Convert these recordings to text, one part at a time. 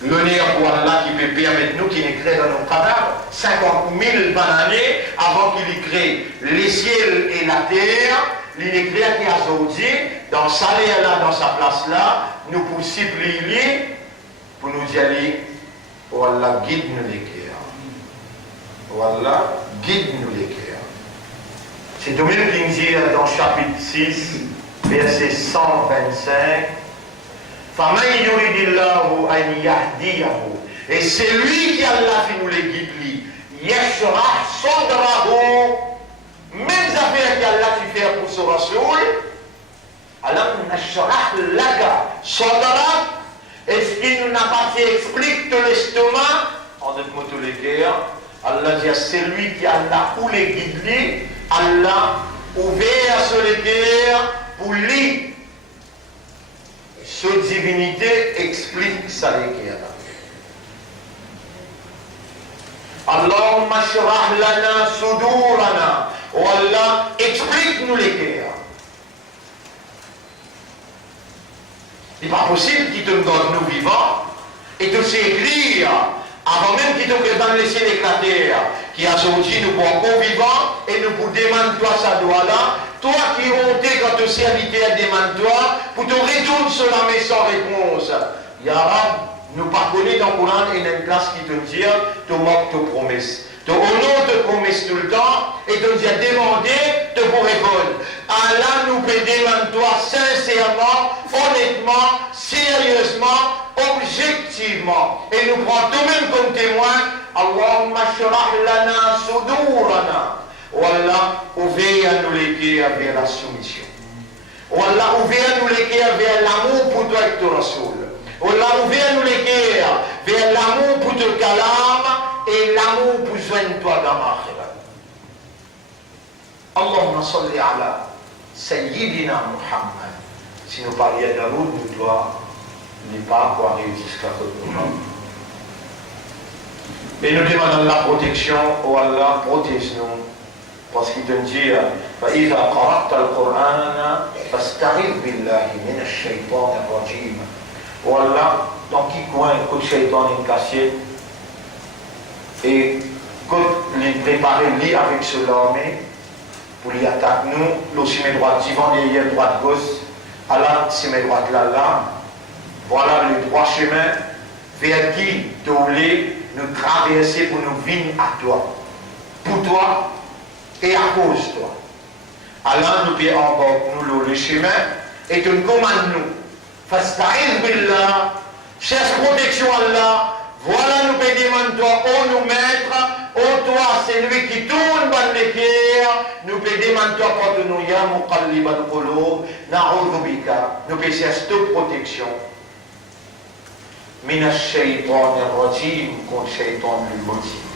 L'honneur pour Allah qui peut permettre nous qu'il crée dans nos cadavres 50 000 par année avant qu'il crée les ciels et la terre. Il crée qui a aujourd'hui dans sa là, dans sa place là, nous pour supplier, pour nous dire, oh Allah guide nous les cœurs. Oh Allah guide nous les cœurs. C'est de même qu'il dit dans chapitre 6, verset 125. Et c'est lui qui Allah fait nous les guide. Yashrah sadrahu. Même affaires qu'Allah fait faire pour ce Rasoul. Allah nashrah laka sadrak. Est-ce qu'il nous n'a pas fait explique tout l'estomac? En d'autres mots, tous les cœurs. Allah dit c'est lui qui Allah ou les guide. Allah ouvert sur les cœurs pour lui. Cette divinité explique ça les cœurs. Allahumma shrah lana sudurana. Oh Allah, explique-nous les cœurs. Il n'est pas possible qu'il te donne nous vivants et te sait écrire avant même qu'il te donne les ciels et la terre qui a sorti nous pour encore vivants et nous pour demander toi ça doit là. Toi qui honte quand te serviteur demande-toi pour te retourner sur la maison sans réponse. Ya Rab, nous pas connaître dans le Coran et une place qui te dit, te moque tes promesses. Te honore tes promesses tout le temps et te dit demander, te pour répondre. Allah nous peut demander toi sincèrement, honnêtement, sérieusement, objectivement. Et nous prend tout-même comme témoin, Allahumma shrah lana sudurana. Oh Allah, ouvre-nous les cœurs vers la soumission. Oh Allah, ouvre-nous les cœurs vers l'amour pour toi et ton Rasoul. Oh Allah, ouvre-nous les cœurs vers l'amour pour ton kalam et l'amour pour joindre toi dans l'akhirat. Allahumma salli ala Sayyidina Muhammad. Si nous parlions de la route, nous devons ne pas avoir jusqu'à nous. Et nous demandons la protection. Oh Allah, protège-nous. Parce qu'il te dit, فإذا قرأت القرآن فاستعذ بالله من الشيطان الرجيم. Voilà, dans qui coin, écoute Shaitan une cassette et les préparer lit avec ce l'armée pour les attaquer nous, l'autre met droite divan derrière droite gauche, Allah se met droite là. Voilà le droit chemin vers qui tu voulais nous traverser pour nous venir à toi. Pour toi et à cause de toi. Allah nous fait encore nous le chemin et tu nous commandes nous. Fasta'id billah, cherche protection Allah. Voilà nous pédimons toi, oh nous maître, oh toi c'est lui qui tourne dans les cœurs. Nous pédimons toi pour nous ya muqallib al-qulub, na'udhu bika. Nous cherchons toute protection. Mina shaytan ar-rajim contre shaytan le maudit.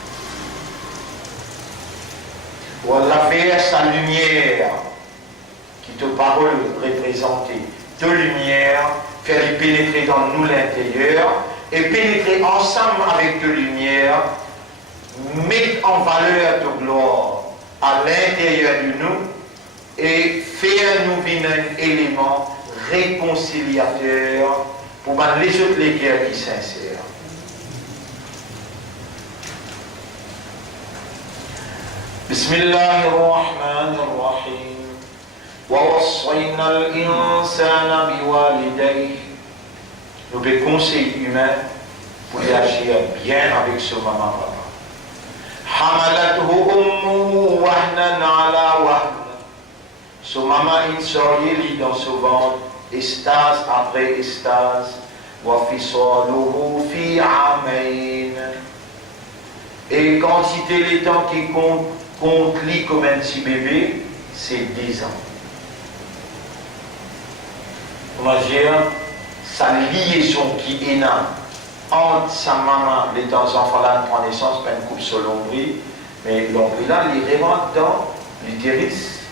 Voilà faire sa lumière qui te parole représenter de lumière, faire les pénétrer dans nous l'intérieur et pénétrer ensemble avec de lumière, mettre en valeur de gloire à l'intérieur de nous et faire nous venir un élément réconciliateur pour les autres les cœurs qui sincères. Bismillahir Rahmanir Rahim. وَوَصَّيْنَا الْإِنسَانَ بِوَالِدَيْهِ. Nous des conseils humains pour agir bien avec ce maman papa. حَمَلَتْهُ أُمُّهُ وَهْنًا عَلَى وَهْنٍ. Ce maman il sortit dans ce ventre, estase après estase. وَفِصَالُهُ فِي عَامَيْنِ. Et quantité les temps qui compte lit comme un petit bébé, c'est 10 ans. On va dire, sa liaison qui est là entre sa maman, les temps enfants là prend naissance, pas une coupe sur l'ombril, mais l'ombril là, il remonte dans l'utérus.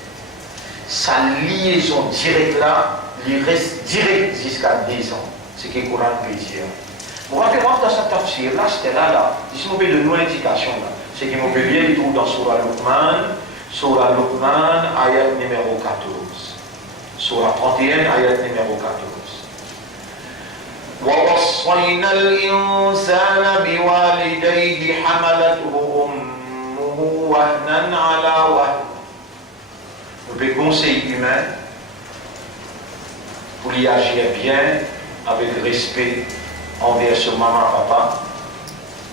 Sa liaison directe là, il reste direct jusqu'à 10 ans. C'est ce que le Coran peut dire. Vous rappelez dans sa tafsir, là, c'était là, il m'a de nos indications là. C'est qu'il m'a lire, il trouve dans Surah Luqman, ayat numéro 14. Surah 31, ayat numéro 14. وَوَصَّيْنَا الْإِنسَانَ بِوَالِدَيْهِ حَمَلَتْهُ أُمُّهُ وَهْنًا عَلَى وَهْنٍ. Le conseil humain pour y agir bien, avec respect envers son maman, papa,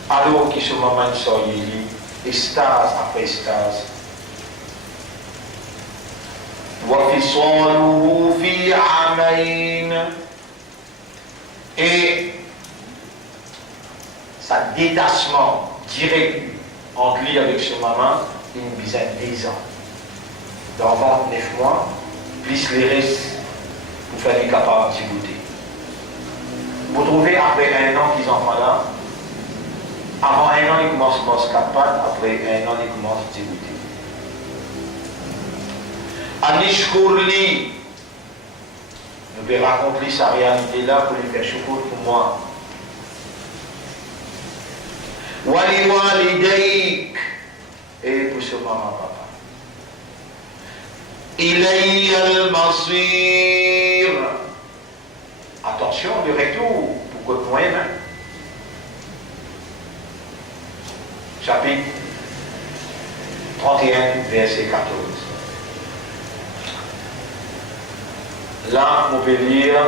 alors que son maman soit liée, stase après stase. وَفِصَالُهُ فِي عَامَيْنِ. Et sa détachement direct entre lui avec son maman, une dizaine de 10 ans. Dans 29 mois, plus les restes, vous faites capable d'y goûter. Vous trouvez après un an qu'ils enfants là, avant un an ils commencent à manger 4 pattes, après un an ils commencent à goûter. Anishkourli, je vais raconter sa réalité là pour lui faire choukour pour moi. Wali walidayk, et pour ce maman papa. Ilayya al-masir. Attention, le retour pour que moi-même. Chapitre 31, verset 14. Là, on peut lire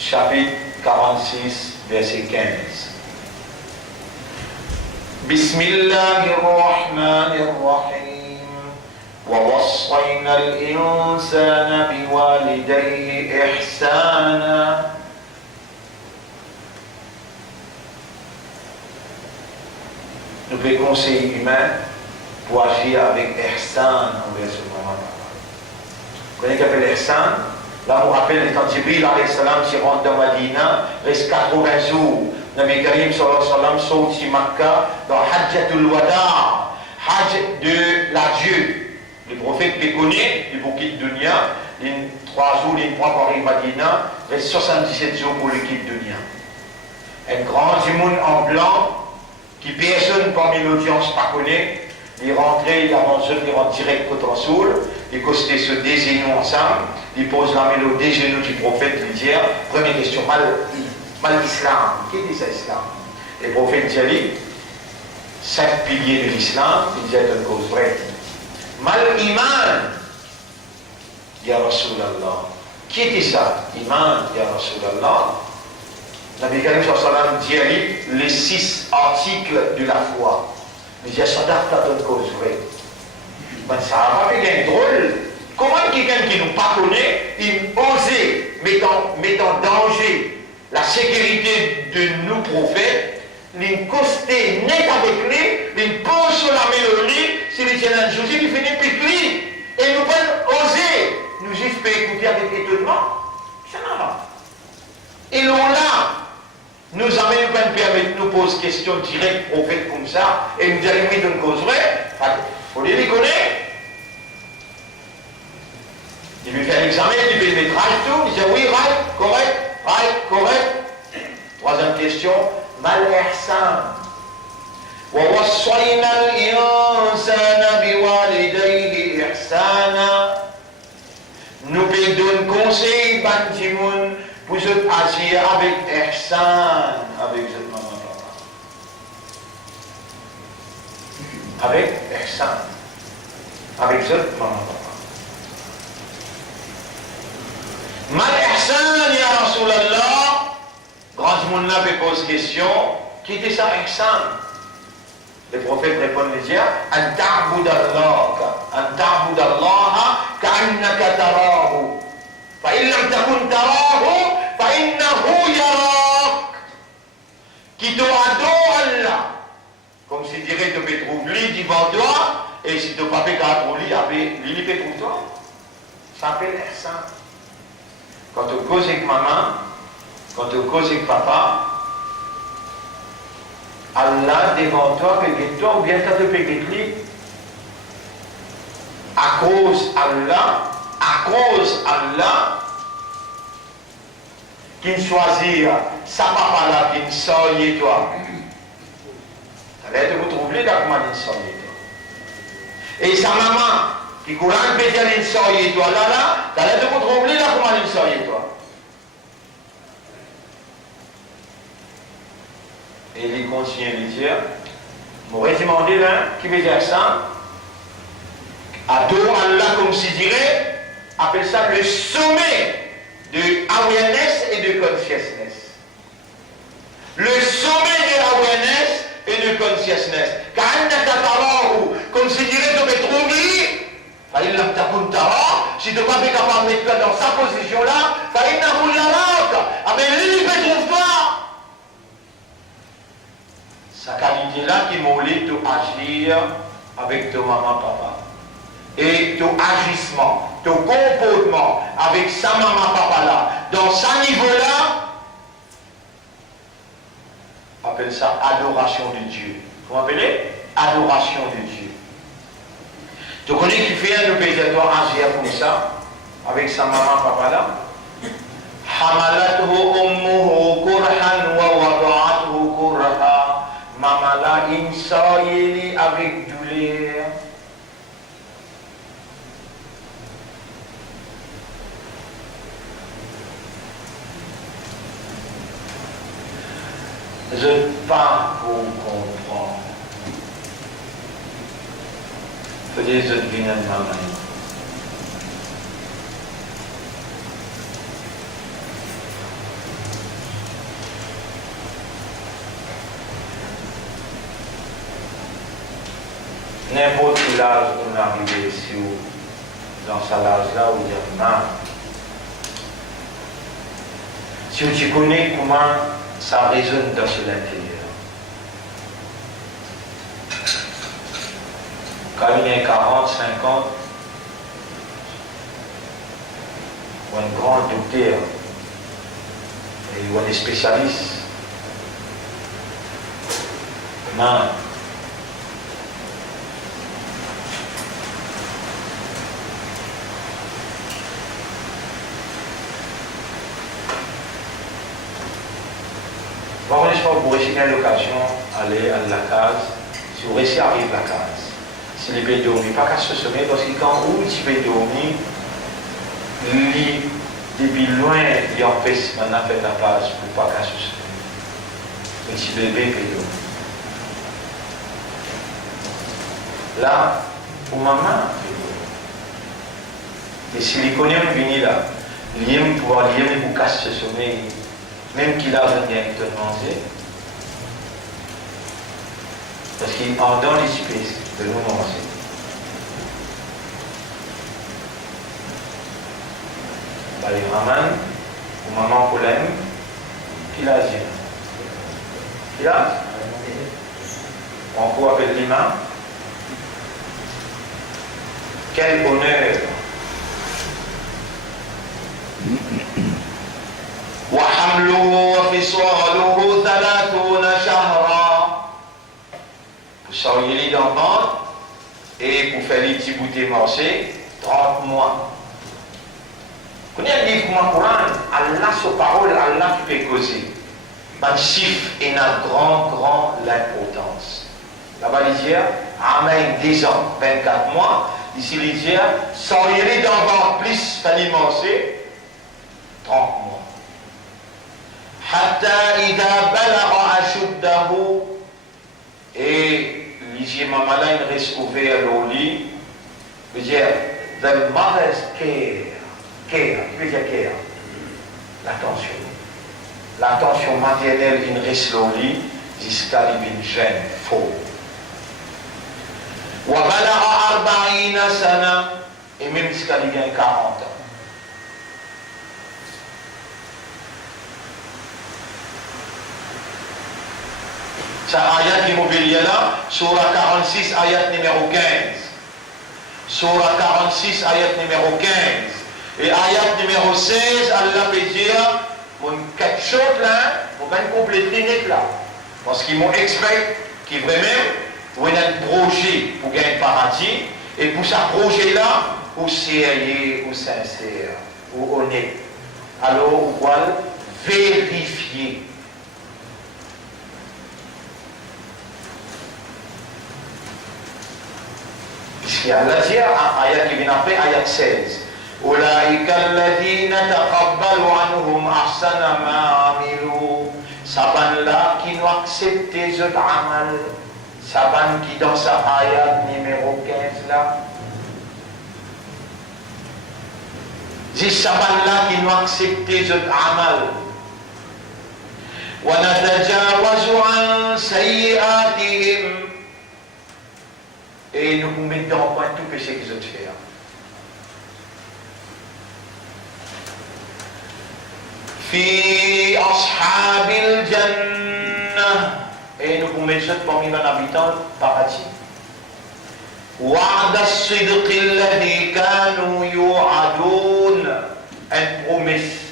chapitre 46, verset 15. Bismillahirrahmanirrahim. وَوَصَّيْنَا الْإِنسَانَ بِوَالِدَيْهِ إِحْسَانًا. Nous pouvons conseiller humain pour agir avec ihsan envers ce moment. Vous connaissez qu'appelle ihsan? Là, on rappelle quand Jibril alayhi salam s'y rentre dans Madina, reste 80 jours. Nabi Karim sallallahu alayhi wa sallam sorti Makkah dans Hajjatul Wada, Hajj de l'adieu. Le prophète péconné, il vous quitte Dunia, il 3 jours, il 3 par Madina, reste 77 jours pour le quitte Dunia. Un grand monde en blanc, qui personne parmi l'audience pas connaît, il rentrait, il avance, il rentre direct au Rasoul, il costait ce des genoux ensemble, il pose la mélodie des genoux du prophète, il dit, première question, mal l'islam, qui dit ça l'islam? Le prophète dit, 5 piliers de l'islam, il dit une cause vraie. Mal iman, ya Rasulallah. Qui était ça? Iman, ya Rasulallah. Nabi Karim sallallahu alayhi wa sallam dit les 6 articles de la foi. Mais il y a ça dans une cause vraie. Ben, ça va pas être drôle. Comment quelqu'un qui nous pas connaît, il osait mettre en danger la sécurité de nos prophètes, il costait net avec lui, il pose sur la mélodie, si les gens Jésus, il finit avec lui. Et nous pouvons oser, nous juste peut écouter avec étonnement. Ça n'a pas. Et là, nous amène pas permettre de nous poser question directe prophète comme ça, et nous allons mettre une cause vraie. Il faut les connaître. Il lui fait un examen, il lui fait mettre right tout, il dit oui, right, correct. Troisième question, mal ihsan. وَوَصَّيْنَا الْإِنسَانَ بِوَالِدَيْهِ إِحْسَانًا. Nous pouvons donner conseil, Bantimoun, pour agir avec ihsan, avec cette maman papa. Avec ihsan, avec cette maman papa. Mal ihsan, ya Rasulallah. Grand monde là peut poser question, qui était ça ihsan? Le prophète répond les dire an ta'budallaha ka'annaka tarahu fa in lam takun tarahu fa innahu yarak. Qui te adore Allah comme si dirait tu peux trouver devant toi, et si tu ne peux pas trouver lui peut trouver toi. Ça s'appelle ihsan. Quand tu causes avec maman, quand tu causes avec papa, Allah devant toi, que toi, ou bien tu te peux à cause Allah, qui choisit sa papa là, qui sort de toi. Tu allais te trouver là, comment il sort de toi. Et sa maman, qui courant peut dire il sort de toi là, tu allais te trouver là, comment il sort de toi. Et il continue de dire, m'aurait demandé là, qui veut dire ça? Adore Allah comme si dirait, appelle ça le sommet de awareness et de consciousness. Le sommet de awareness et de consciousness. Comme si dirait, tu peux trouver, si tu n'es pas capable de mettre dans sa position là, mais lui, il ne trouve pas. Sa qualité là qui m'a dit de agir avec ton maman, papa. Et ton agissement, ton comportement avec sa maman, papa là, dans sa niveau là, appelle ça adoration de Dieu. Vous m'appelez? Adoration de Dieu. Tu connais qui fait un pédateur agir comme ça, avec sa maman, papa là? Hamalathu ummuhu kurhan wa wada'athu kurha. Maman là, il avec douleur. Je ne pas pour comprendre. Peut-être que je deviens de ma main. N'importe quel âge où on arrive ici, dans cet âge-là, où il y a un. Si tu connais comment ça résonne dans l'intérieur. Quand il y a 40, 50, ou un grand docteur, ou un spécialiste, non. Bon, je pense que vous réussissez à l'occasion d'aller à la case, si vous réussissez à arriver à la case, si les peut dormir, pas qu'à se sommer, parce que quand vous peut dormir, lui, depuis loin, il empêche maintenant de faire la page pour pas qu'à se sommer. Mais si bébé peut dormir. Là, pour maman, et si les connaît venir là, il aime pouvoir lire pour casser ce sommeil. Même qu'il a rien de manger, parce qu'il est dans l'espèce de nous manger. Il ramène au maman pour l'aime, qu'il a dit. Qu'il a on peut appeler l'imam. Quel honneur! وحمله وفصاله 30 شهرا. Pour sortir d'enfant et pour faire les petits bouteilles marcher 30 mois. Vous connaissez le livre du Coran, Allah sa parole, Allah qui peut causer. Un chiffre et une grande l'importance. Là-bas, il dit, Amen 10 ans, 24 mois. Ici, il dit, sortir d'enfant plus s'alimenter 30 mois. Hatta ida balagha ashuddahu, et l'hygiène maman là il reste ouvert au lit, veut dire the mother's care, qui veut dire care, l'attention maternelle il reste au lit jusqu'à il gêne faux. Wa balagha 40 sana, et même jusqu'à il gagne 40 ans. Ça ayat immobilier là, surah 46, ayat numéro 15. Surah 46, ayat numéro 15. Et ayat numéro 16, Allah peut dire, mon quelque chose là, pour bien compléter net là. Parce qu'ils m'ont expliqué qu'ils vraiment, pour un projet pour gagner le paradis, et pour ce projet là, ou sérieux, ou sincère, ou honnête. Alors, on va vérifier. Puisqu'il y a Allah dit, ayat qui vient après, ayat 16. أولئك الذين تقبل عنهم أحسن ما عملوا. Saban là qui nous a accepté ce amal, Saban qui dans sa ayat numéro 15 là, c'est Saban là qui nous accepté ce amal. وَنَتَجَاوَزُ عَنْ سَيِّئَاتِهِمْ. Et nous vous mettons en point tout péché qu'ils ont fait. في أصحاب الجنة. Et nous vous mettons parmi les habitants paradis. وعد الصدق الذي كانوا يوعدون. Une promesse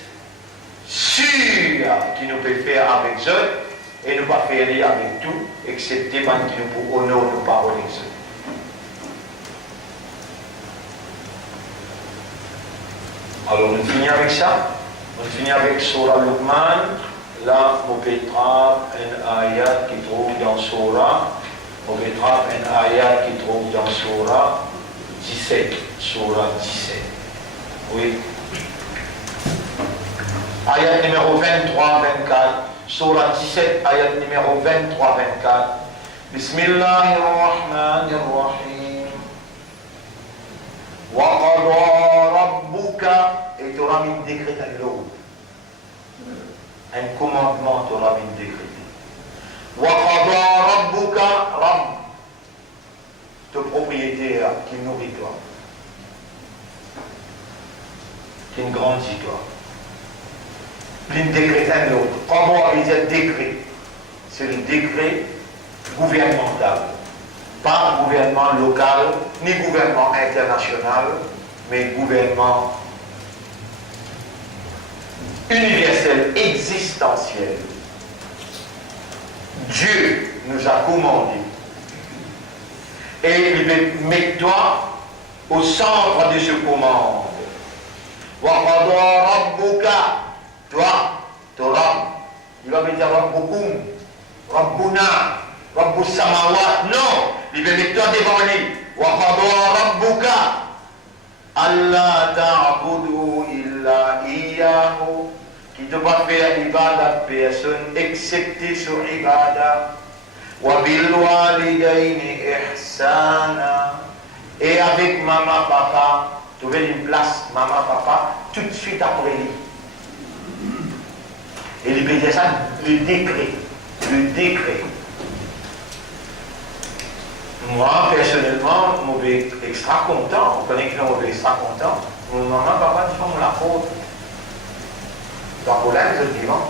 sûre qui nous peut faire avec eux et nous pas faire rien avec tout, excepté quand qui nous pour honorer nos paroles avec eux. Alors on finit avec ça. On finit avec Surah Luqman. Là, on mettra un ayat qui trouve dans Surah. On mettra un ayat qui trouve dans Surah 17. Surah 17. Oui. Ayat numéro 23-24. Surah 17, ayat numéro 23-24. Bismillahirrahmanirrahim. Wa qada rabbuka. Et tu auras mis un décret à l'eau. Un commandement, tu auras mis un décret. Wa qada rabbuka. Rabb. Ton propriétaire qui nourrit toi. Qui grandit toi. Plein décret à l'autre. Comment on dit décret? C'est le décret gouvernemental. Pas gouvernement local, ni gouvernement international, mais gouvernement universel, existentiel. Dieu nous a commandé. Et il veut mettre toi au centre de ce commande. Wa qada rabbuka. Toi, ton Rabb, il va me dire Rabbukum, Rabbuna, Rabbus Samawat. Non, il va mettre toi devant lui. Wa qada rabbuka alla ta'budu illa iyyahu. Qui ne doit faire ibadat personne excepté sur ibadat. Wa bil walidaini ihsana. Et avec maman, papa, trouver une place, maman, papa, tout de suite après lui. Et il peut dire ça, le décret. Le décret. Moi, personnellement, je suis extra content. On connaît que je suis extra content. Mon maman, papa, ils font la faute. Dans Colin, c'est vivant.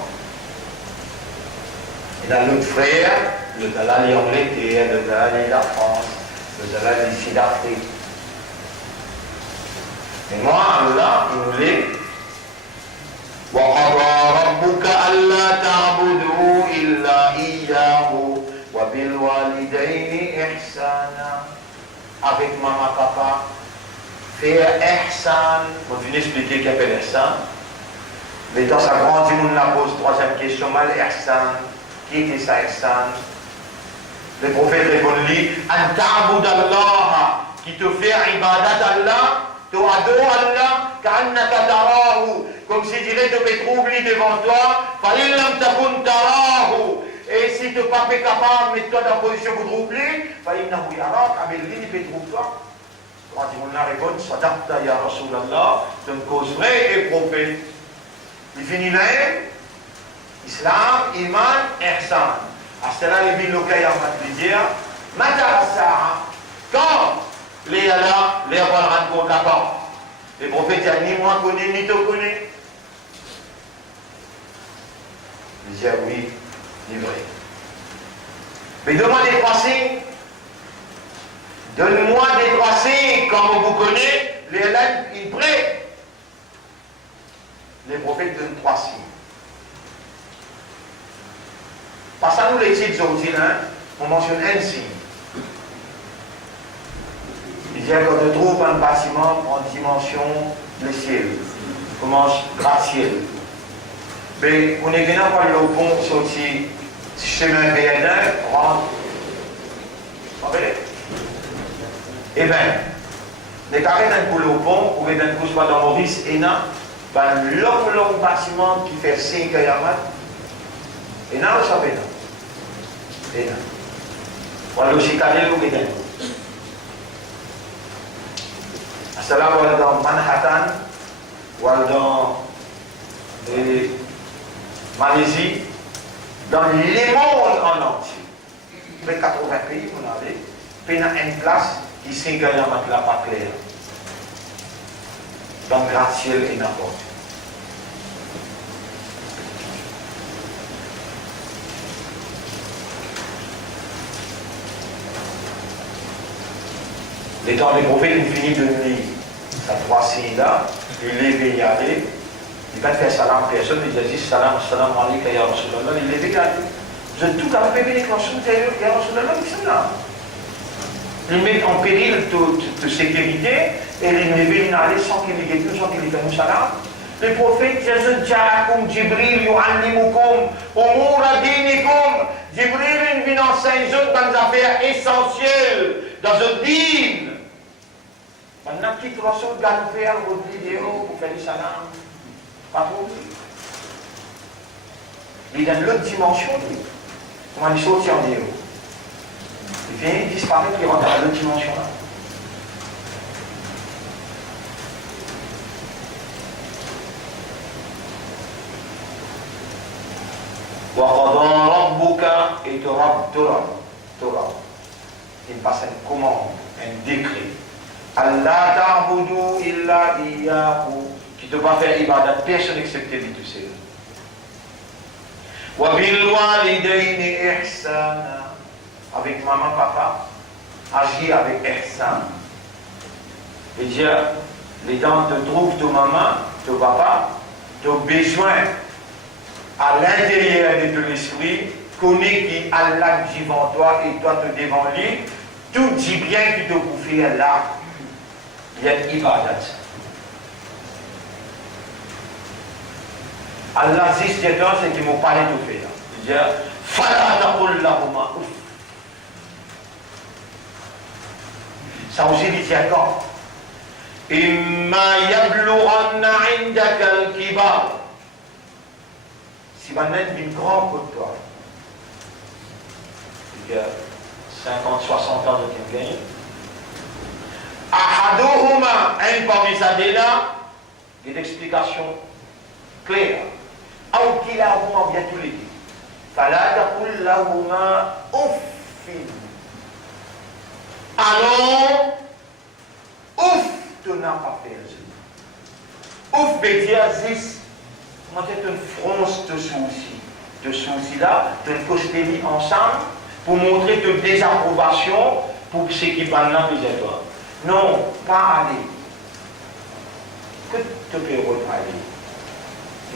Et dans l'autre frère, le Dalai Angleterre, le Dalai la France, le Dalai ici d'Afrique. Et moi, Allah, il voulait. وَقَضَى رَبُّكَ أَلَّا تَعْبُدُوا إِلَّا إِيَّاهُ وَبِالْوَالِدَيْنِ إِحْسَانًا. Avec maman, papa, faire ihsan. On vient expliquer qu'est-ce qu'est ihsan. Mais dans sa grande vie, on la pose troisième question, mal ihsan. Qui était ça ihsan? Le prophète répond-lui, an ta'bud Allah, qui te fait ibadat Allah, tu adores Allah, ka'annaka tarahu. Comme si dirait de me troubler devant toi, fa'illam takun tarahu. Et si tu n'es pas capable de mettre toi dans la position pour troubler, fa'innahu yarak, amélie, il peut trouver toi. Quand il a répondu, sadaqta ya Rasulallah, c'est une cause vraie et prophète. Il finit là, Islam, Iman, Ihsan. À cela, les villes locales en dire, Matarasa'a, quand les Allah, les avoir rencontré là-bas. Les prophètes disent, ni moi connais, ni te connais. Il dit, oui, c'est vrai. Mais demande des trois signes. Donne-moi des trois signes, comme on vous connaît, les Allah, ils prient. Les prophètes donnent trois signes. Parce que nous, les titres aujourd'hui, on mentionne un signe. Il dit qu'on te trouve un bâtiment en dimension le ciel, commence gratte-ciel. Mais on est venu par le pont sorti chemin VN1, rentre. Vous savez? Eh bien, les carrés d'un coup le pont, ou d'un coup soit dans Maurice, et là, un long bâtiment qui fait 5 km, et là, vous savez, Et là. Voilà le Chicago ou bien. Cela voilà dans Manhattan, voilà dans Malaisie, dans les mondes en entier. Mais 80 pays, vous avez, puis il y a une place qui s'est gagnée à mettre la pas claire. Dans le gratte-ciel et n'importe. Les temps des prophètes, ils finissent de nuit. Ça trois signes là, il lève y aller. Il va faire salam à personne, il dit salam, salam alaikum, ya Rasulallah, il lève y aller. Vous êtes tout à fait béni quand vous êtes ya Rasulallah, ils sont là. Ils mettent en péril toute sécurité et ils lèvent y aller sans qu'il y ait tout, sans qu'il y ait un salam. Le prophète, Jésus, Ja'akum Jibril, yu'allimukum, umura dinikum. Jibril vient enseigner dans des affaires essentielles, dans un dîme. Maintenant, qui reçoit de faire votre vidéo pour faire du salam? Pas pour lui. Il est dans l'autre dimension, lui. Comment il saute en Dieu? Il vient disparaître, il rentre dans l'autre dimension là. وَقَضَى رَبُّكَ et Torah. Il passe une commande, un décret. Allah ta'budu illa iyyahu, qui ne va faire ibadat personne excepté lui tout seul. Wa bil walidayni ihsana, avec maman, papa, agis avec ihsan. Et dire, les gens te trouvent, ton maman, ton papa, ton besoin à l'intérieur de ton esprit, connais qui Allah devant toi et toi te devant lui, tout dit bien qui te bouffe là. Il y a une ibadat. Allah dit c'est qu'il m'a parlé de faire. Il dit Fala taqul lahuma uff. Ça aussi dit c'est quand Imma yablughanna 'indaka al-kibar. Si maintenant il est grand pour toi, il y a 50, 60 ans de quelqu'un, Ahaduhuma, un parmi sa là, il y a une explication claire. Ou kilahuma, bien tous les deux. Fala taqul lahuma uffin. Alors, ouf, tu n'as pas fait le ouf, veut dire, comment c'est une fronce de souci là, de costélie ensemble, pour montrer de désapprobation pour ce qui va là vis à toi. Non, pas aller. Que te peux aller?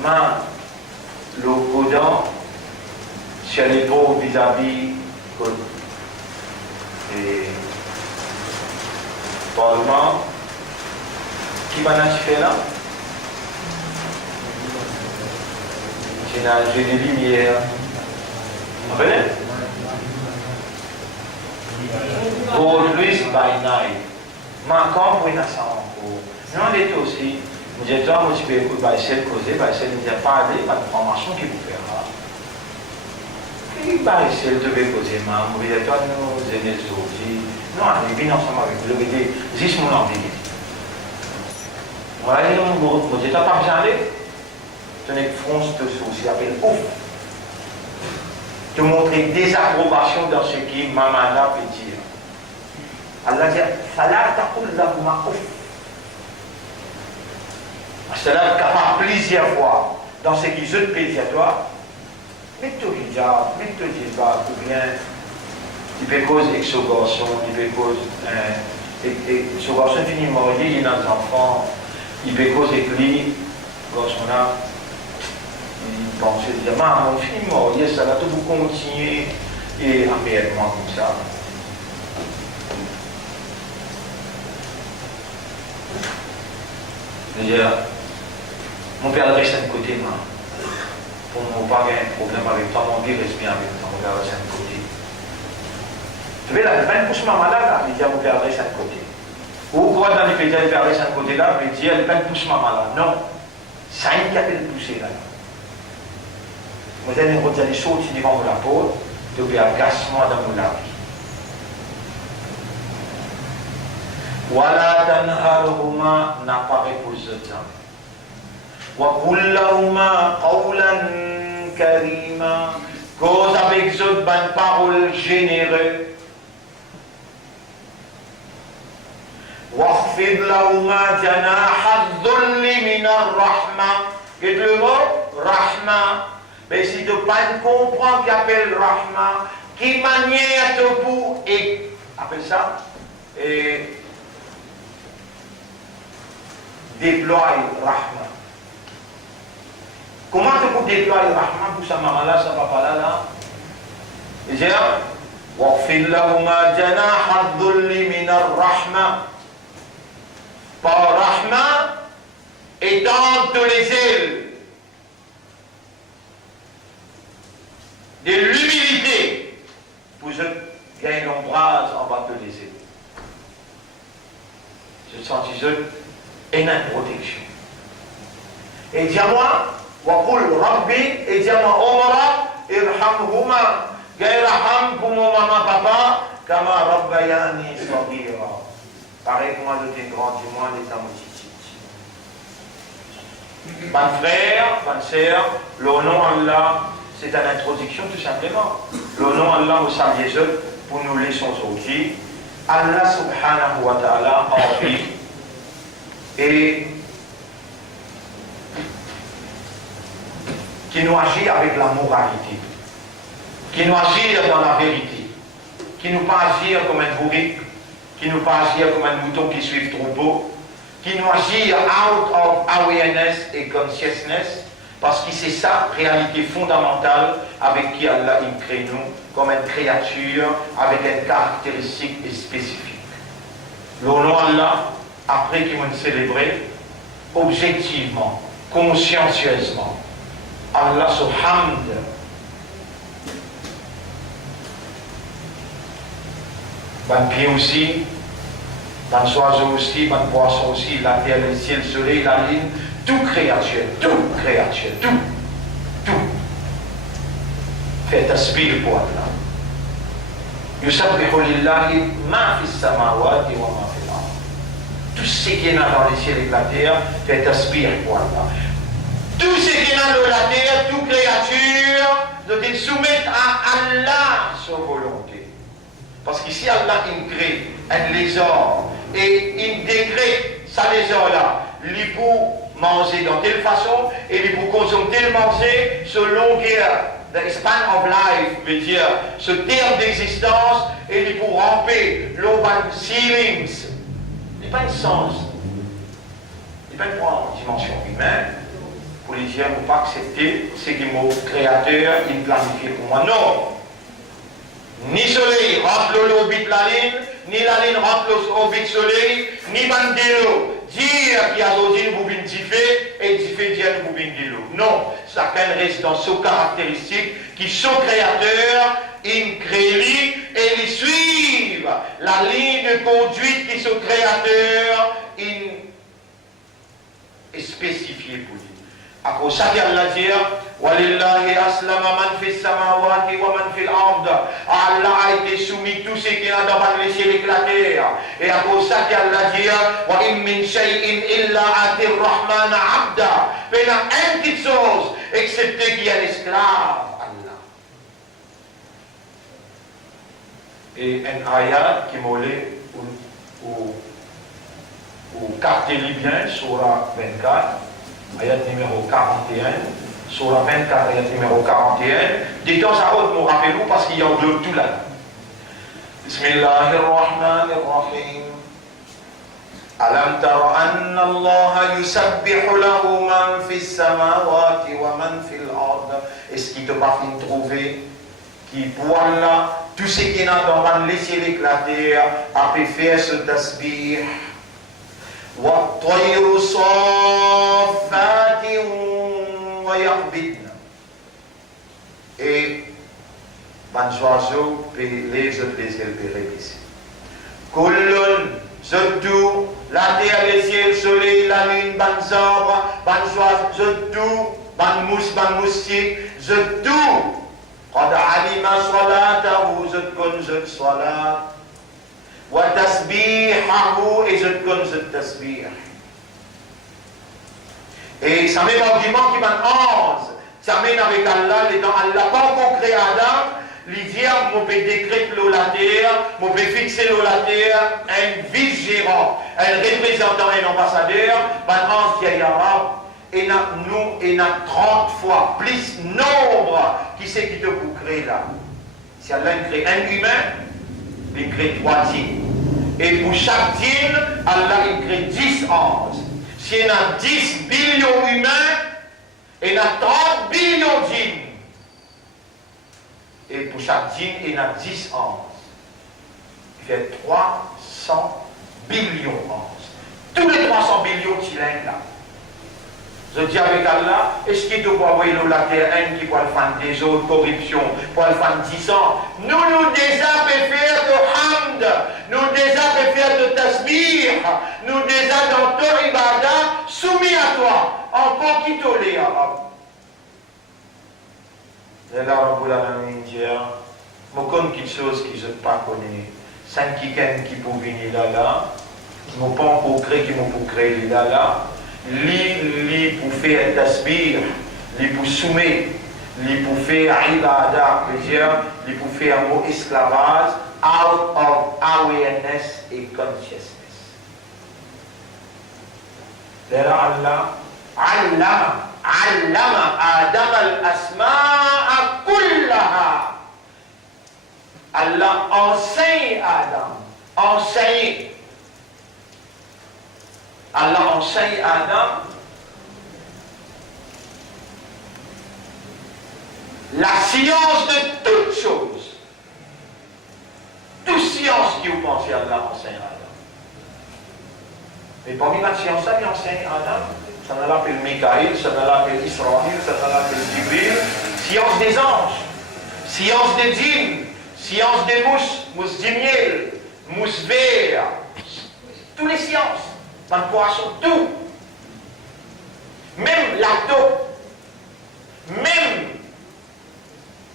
Mais le godin, si elle est trop vis-à-vis et Parlement, qui va nous faire là? J'ai des lumières. Vous comprenez? Gold Louis by night. Manquant pour une assemblée encore. Non, il est aussi. Vous dites, toi, moi, tu peux écouter, bah, essayer de causer, bah, essayer de dire, pas aller, pas de formation qui vous fera. Et bah, essayer de causer, maman, vous dites, toi, nous, c'est des outils. Non, on est bien ensemble avec vous. Vous dites, juste mon envie. Voilà, vous dites, toi, pas besoin d'aller. Tenez fronce de souci, appelle ouf. Te montrer désapprobation dans ce qui Mamana peut dire. Allah dit, Fala taqul lahuma ouf. Cela est capable plusieurs fois dans ce qui je te plaisir à toi. Mais tu hijab, mais tu dis pas, ou bien, tu peux causer avec ce garçon, tu peux causer, et ce garçon finit marié, il a des enfants, il peut causer avec lui, garçon là. Il pensait dire, maman, mon film, yes, ça va tout vous continuer et amèrement comme ça. C'est-à-dire, mon père reste à côté, moi. Pour ne pas avoir un problème avec toi, mon père reste bien avec toi, mon père reste à côté. Tu vois, là, même pour ce maman-là, il dit, mon père reste à côté. Ou quoi dans les pays, le père reste à côté là, il dit, elle peine pour ce maman-là. Non, ça a une qui a fait le pousser là. Vous allez sortir devant la porte, tu as agacement dans mon vie. Wala tanharhuma n'a pas répondu ça. Wa qul lahuma qawlan karima. Cause avec eux bonne parole généreuse. Waqfid lahuma janaha dhulli min ar-rahma. Et le mot rahma. Mais si tu pas comprends qu'il appelle rahma, qui manière te pour et appelle ça et déploie rahma. Comment tu peux déployer rahma pour ça là, ça va pas là? Et j'ai waqfid lahuma janaha dhulli min ar-rahma. Par rahma étend tous les ailes de l'humilité pour je gagne l'ombrage en bas de les ailes. Je sens une protection. Et dis-moi, waqul rabbi, et dis-moi omara, irhamhuma, gagne raham pour mon maman papa, kama rabbayani saghira. Pareil que moi je t'ai grandi, moi les amotis. Mon frère, ma sœur, le nom Allah, c'est une introduction tout simplement. Le nom Allah, vous saviez pour nous laisser aujourd'hui. Allah subhanahu wa ta'ala en vie et qui nous agit avec la moralité, qui nous agit dans la vérité, qui nous pas agir comme un bourrique, qui nous pas agir comme un mouton qui suit le troupeau, qui nous agit out of awareness et consciousness, parce que c'est ça, réalité fondamentale avec qui Allah il crée nous, comme une créature avec une caractéristique spécifique. Le nom Allah, après qu'ils vont célébrer, objectivement, consciencieusement, Allah subhanahu. Ban pied aussi, ban oiseau aussi, ban poisson aussi, la terre, le ciel, le soleil, la lune, tout créature, tout. Faites tasbih pour Allah. Yusabbihu lillahi ma fi samawati wa ma fi al-ard. Tout ce qui est dans les ciels et la terre, faites tasbih pour Allah. Tout ce qui est dans la terre, toute créature, doit être soumettre à Allah sa volonté. Parce qu'ici, Allah, il crée un lézard et il décrète ça lézard-là, il peut manger dans telle façon et il peut consommer tel manger selon the span of life, veut dire ce terme d'existence et il peut ramper l'open ceilings. Il n'y a pas de sens. Il n'y a pas de dimension humaine pour les dire ou pas accepter ce qui mon créateur, il planifie pour moi. Non! Ni soleil rentre l'orbite de la ligne, ni la ligne rentre l'orbite soleil, ni bandelo. Dire qu'il y a aujourd'hui une boubine diffée et diffée dire une boubine de l'eau. Non, chacun reste dans son caractéristique qui son créateur, il crée et il suit la ligne de conduite qui son créateur, il est spécifié pour lui. À cause ça qu'Allah dit Walillahi aslama man fi samawati wa man fi al-ard. Allah a été soumis tout ce qu'il y a dans les cieux et la terre. Et à cause ça qu'Allah dit Wa in min shay'in illa atir rahman abda. Mais il y a une petite chose, excepté qu'il y a l'esclave, Allah. Et un ayat qui m'olait au quartier libyen, surah 24. Ayat numéro 41, surah 24, ayat numéro 41. Des temps à autre, nous rappelons parce qu'il y a englobe tout là. Bismillahirrahmanirrahim. Alam tara anna Allah yusabbihu lahu man fi samawati wa man fi al-ard. Est-ce qu'il te va fin trouver qui pour Allah, tout ce qui est dans les cieux et la terre, a pu faire ce tasbih. والطير صافات ويقبضن et ban oiseaux les autres les ailes révisées. Kullun zeddu la terre, les ciels, le soleil, la lune, ban arbres, ban oiseaux, zeddu ban mousse, ban moustique, zeddu قد علم صلاة zut kon zut salat. Wa tasbihahu et zut kon zut tasbih. Et ça met l'argument qui va 11. Ça mène avec Allah, les temps Allah pas encore créé Adam. L'idée, on peut décréter la terre, on peut fixer la terre, un vice-gérant, un représentant, un ambassadeur, maintenant, qui est arabe, et nous, et 30 fois plus nombre qui c'est qui te pour créer là. Si Allah crée un humain, il crée 3 djinns. Et pour chaque djinn, Allah il crée 10 anges. S'il y a 10 billions humains, il y a 30 billions djinns. Et pour chaque djinn, il y a 10 anges. Il fait 300 billions d'anges. Tous les 300 billions, tu l'as là. Je dis avec Allah, est-ce qu'il te voit la terre, un qui peut faire des autres corruptions, pour le faire 10 ans? Nous déjà faire de hamd, nous déjà faire de tasbih, nous déjà dans ton ibadah, soumis à toi, encore qui tolère, arabe. Et là, Rabbul Alamin dit, je connais quelque chose que je ne pas connais. C'est quelqu'un qui peut venir là, je ne peux pas créer qui peut créer là. Li pour faire tasbih, li pour soumettre, li pour faire ibadah, c'est-à-dire li pour faire mot esclavage, out of awareness et consciousness. Là Allah allama Adam al-asma'a kullaha. Allah enseigne Adam, enseigne. Allah enseigne à Adam la science de toutes choses. Toute science qui vous pensez, Allah enseigne à Adam. Mais parmi la science, ça, il enseigne à Adam. Ça l'appelle Mikaïl, ça l'appelle Israël, ça l'appelle Jibril. Science des anges, science des djinns, science des mousses, mousses de miel, mousses vertes. Toutes les sciences. Dans le poisson, tout. Même l'atome, même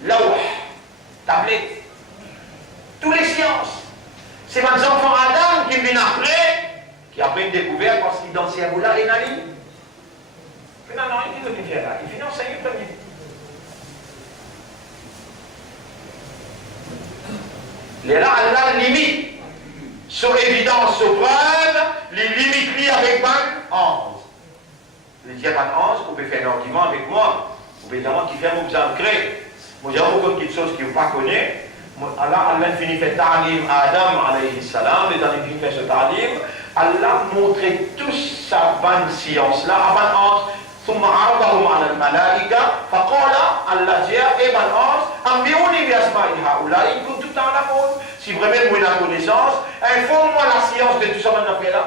l'eau, tablette, toutes les sciences. C'est mes enfants Adam qui viennent après, qui a après découvert parce qu'il dansait à Boula et Nali. Mais non, il ne fait là. Il finit enseigner le premier. Les là, Allah limite. Sur évidence, sur preuve, les limites liées avec 11. Les dieux 11, vous pouvez faire un argument avec moi. Vous pouvez dire qui fait mon exemple créé. Moi, j'ai beaucoup de choses que vous ne connaissez pas. Allah finit fait ta'lim à Adam, alayhi salam, et dans il fait ce ta'lim. Allah montrait toute sa bonne science là, avant 11. ثم عرضهم على الملائكة فقال الله جاء ابن أنس أنبئوني بأسماء هؤلاء إن كنتم تعلمون. Si vraiment vous avez la connaissance, informe-moi la science de tout ça qu'on a fait là.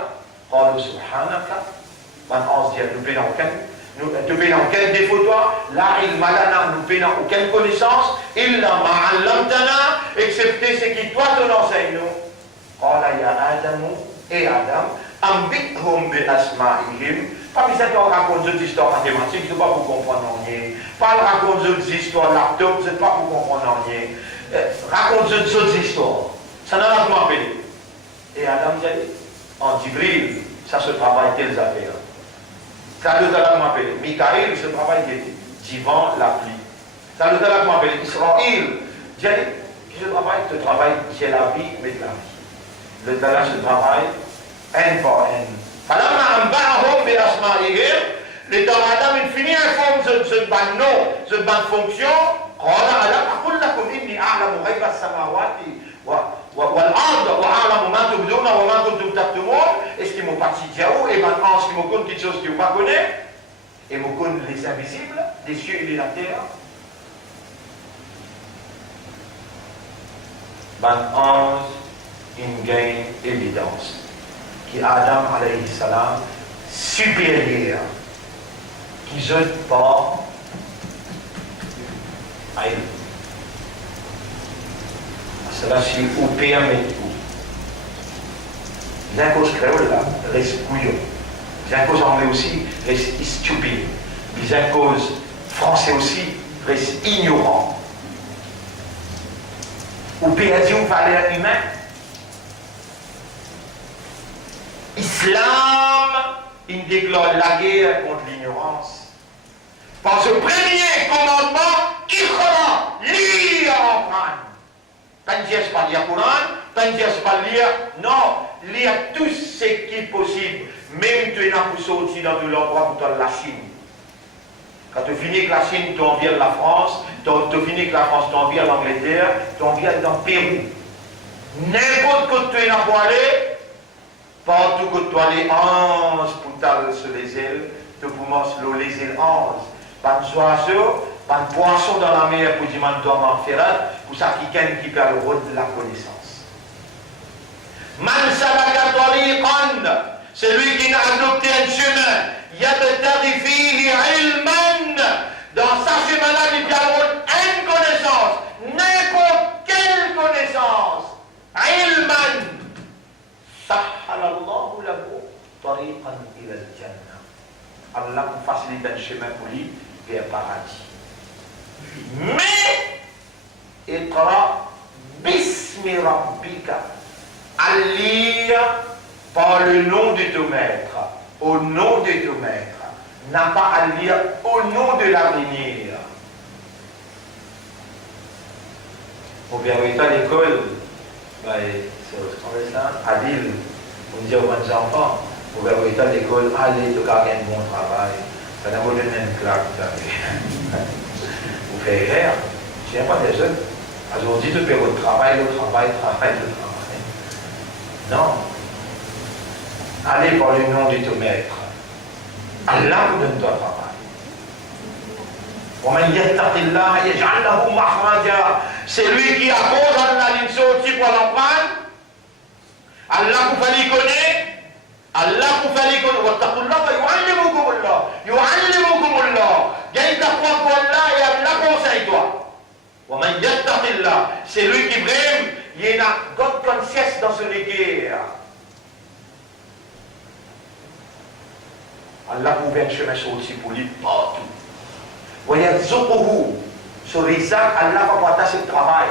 قالوا سبحانك. Van Ans dit nous n'avons aucun défaut toi, la ilma lana, nous n'avons aucune connaissance, illa ma 'allamtana, excepté ce qui toi te l'enseigne nous. Qala ya Adamu et Adam, ambithum bi asma'ihim. Pas besoin de raconter des histoires mathématiques, je ne sais pas pour comprendre rien. Pas raconter des histoires laptop, je ne sais pas pour comprendre rien. Raconter des histoires. Ça n'a pas m'appeler. Et Adam dit, en Jibril, ça se travaille telles affaires. Ça nous a m'appeler. Mikaël, ce travail du vent, la pluie. Ça nous a m'appeler. Israël, dit, qui se travaille, ce travail, c'est la vie, mais de la vie. Le Dala se travaille, un par un. فلما أنبأهم بأسمائهم لتوعدهم من فيني informe ce ban nom, ce ban fonction قال ألم أقل لكم إني أعلم غيب السماوات والأرض وأعلم ما تبدون وما كنتم تكتمون. Est-ce qu'ils m'ont parti Diao et ban ange qui m'ont connu quelque chose qu'ils n'ont pas connu et m'ont connu les invisibles des cieux et de la terre. Ban ange in gain évidence qui Adam alayhi salam supérieur qui jeune pas à elle. Cela c'est au permet tout. Les causes créoles là restent couillons. Les causes anglais aussi restent stupides. Les causes français aussi restent ignorants. ou perdu une valeur humaine. Islam, il déclare la guerre contre l'ignorance. Par ce premier commandement, Iqra, lire en Coran. Pas dire pas lire Coran, pas dire pas lire, non, lire tout ce qui est possible. Même tu es dans pour sortir dans de l'endroit pour la Chine. Quand tu finis avec la Chine, tu envires la France, tu finis avec la France, tu envires l'Angleterre, tu envires dans le Pérou. N'importe où tu es dans pour aller, partout que tu aller, ange pour t'aller sur les ailes, tu commences les ailes ange. Pas de oiseaux, pas de poisson dans la mer pour dire que tu en faire, pour ça qui perd le rôle de la connaissance. Man salaka tariqan, celui qui n'a adopté un chemin, yabtaghi fihi ilman, dans sa chemin-là, il y a une connaissance, n'importe quelle connaissance, ilman, sahhalallahu lahu tariqan ila al-jannah. Allah vous facilite un chemin pour lui vers le paradis. Mais, iqra bismi rabbika, à lire par le nom de ton maître, au nom de ton maître, n'a pas à lire au nom de l'avenir. Au vérité à l'école, c'est ça, à Lille, on dit aux jeunes enfants, au vérité à l'école, allez, tu as un bon travail, ça n'a pas donné une claque, vous faites rire, je n'ai pas des jeunes. Aujourd'hui, tu fais votre travail, le travail. Non. Allez par le nom de ton maître. Allah vous donne ton travail. C'est lui qui accorde Allah une sortie pour l'emprunter. Allah vous fait les connaître. Allah vous fait les connaître. Gagne ta foi pour Allah et Allah conseille toi. C'est lui qui brime. Il y a une God conscience dans son guerre. Allah vous fait un chemin sorti pour lui partout. Voyez, Zokohu, sur les actes, Allah va partager le travail.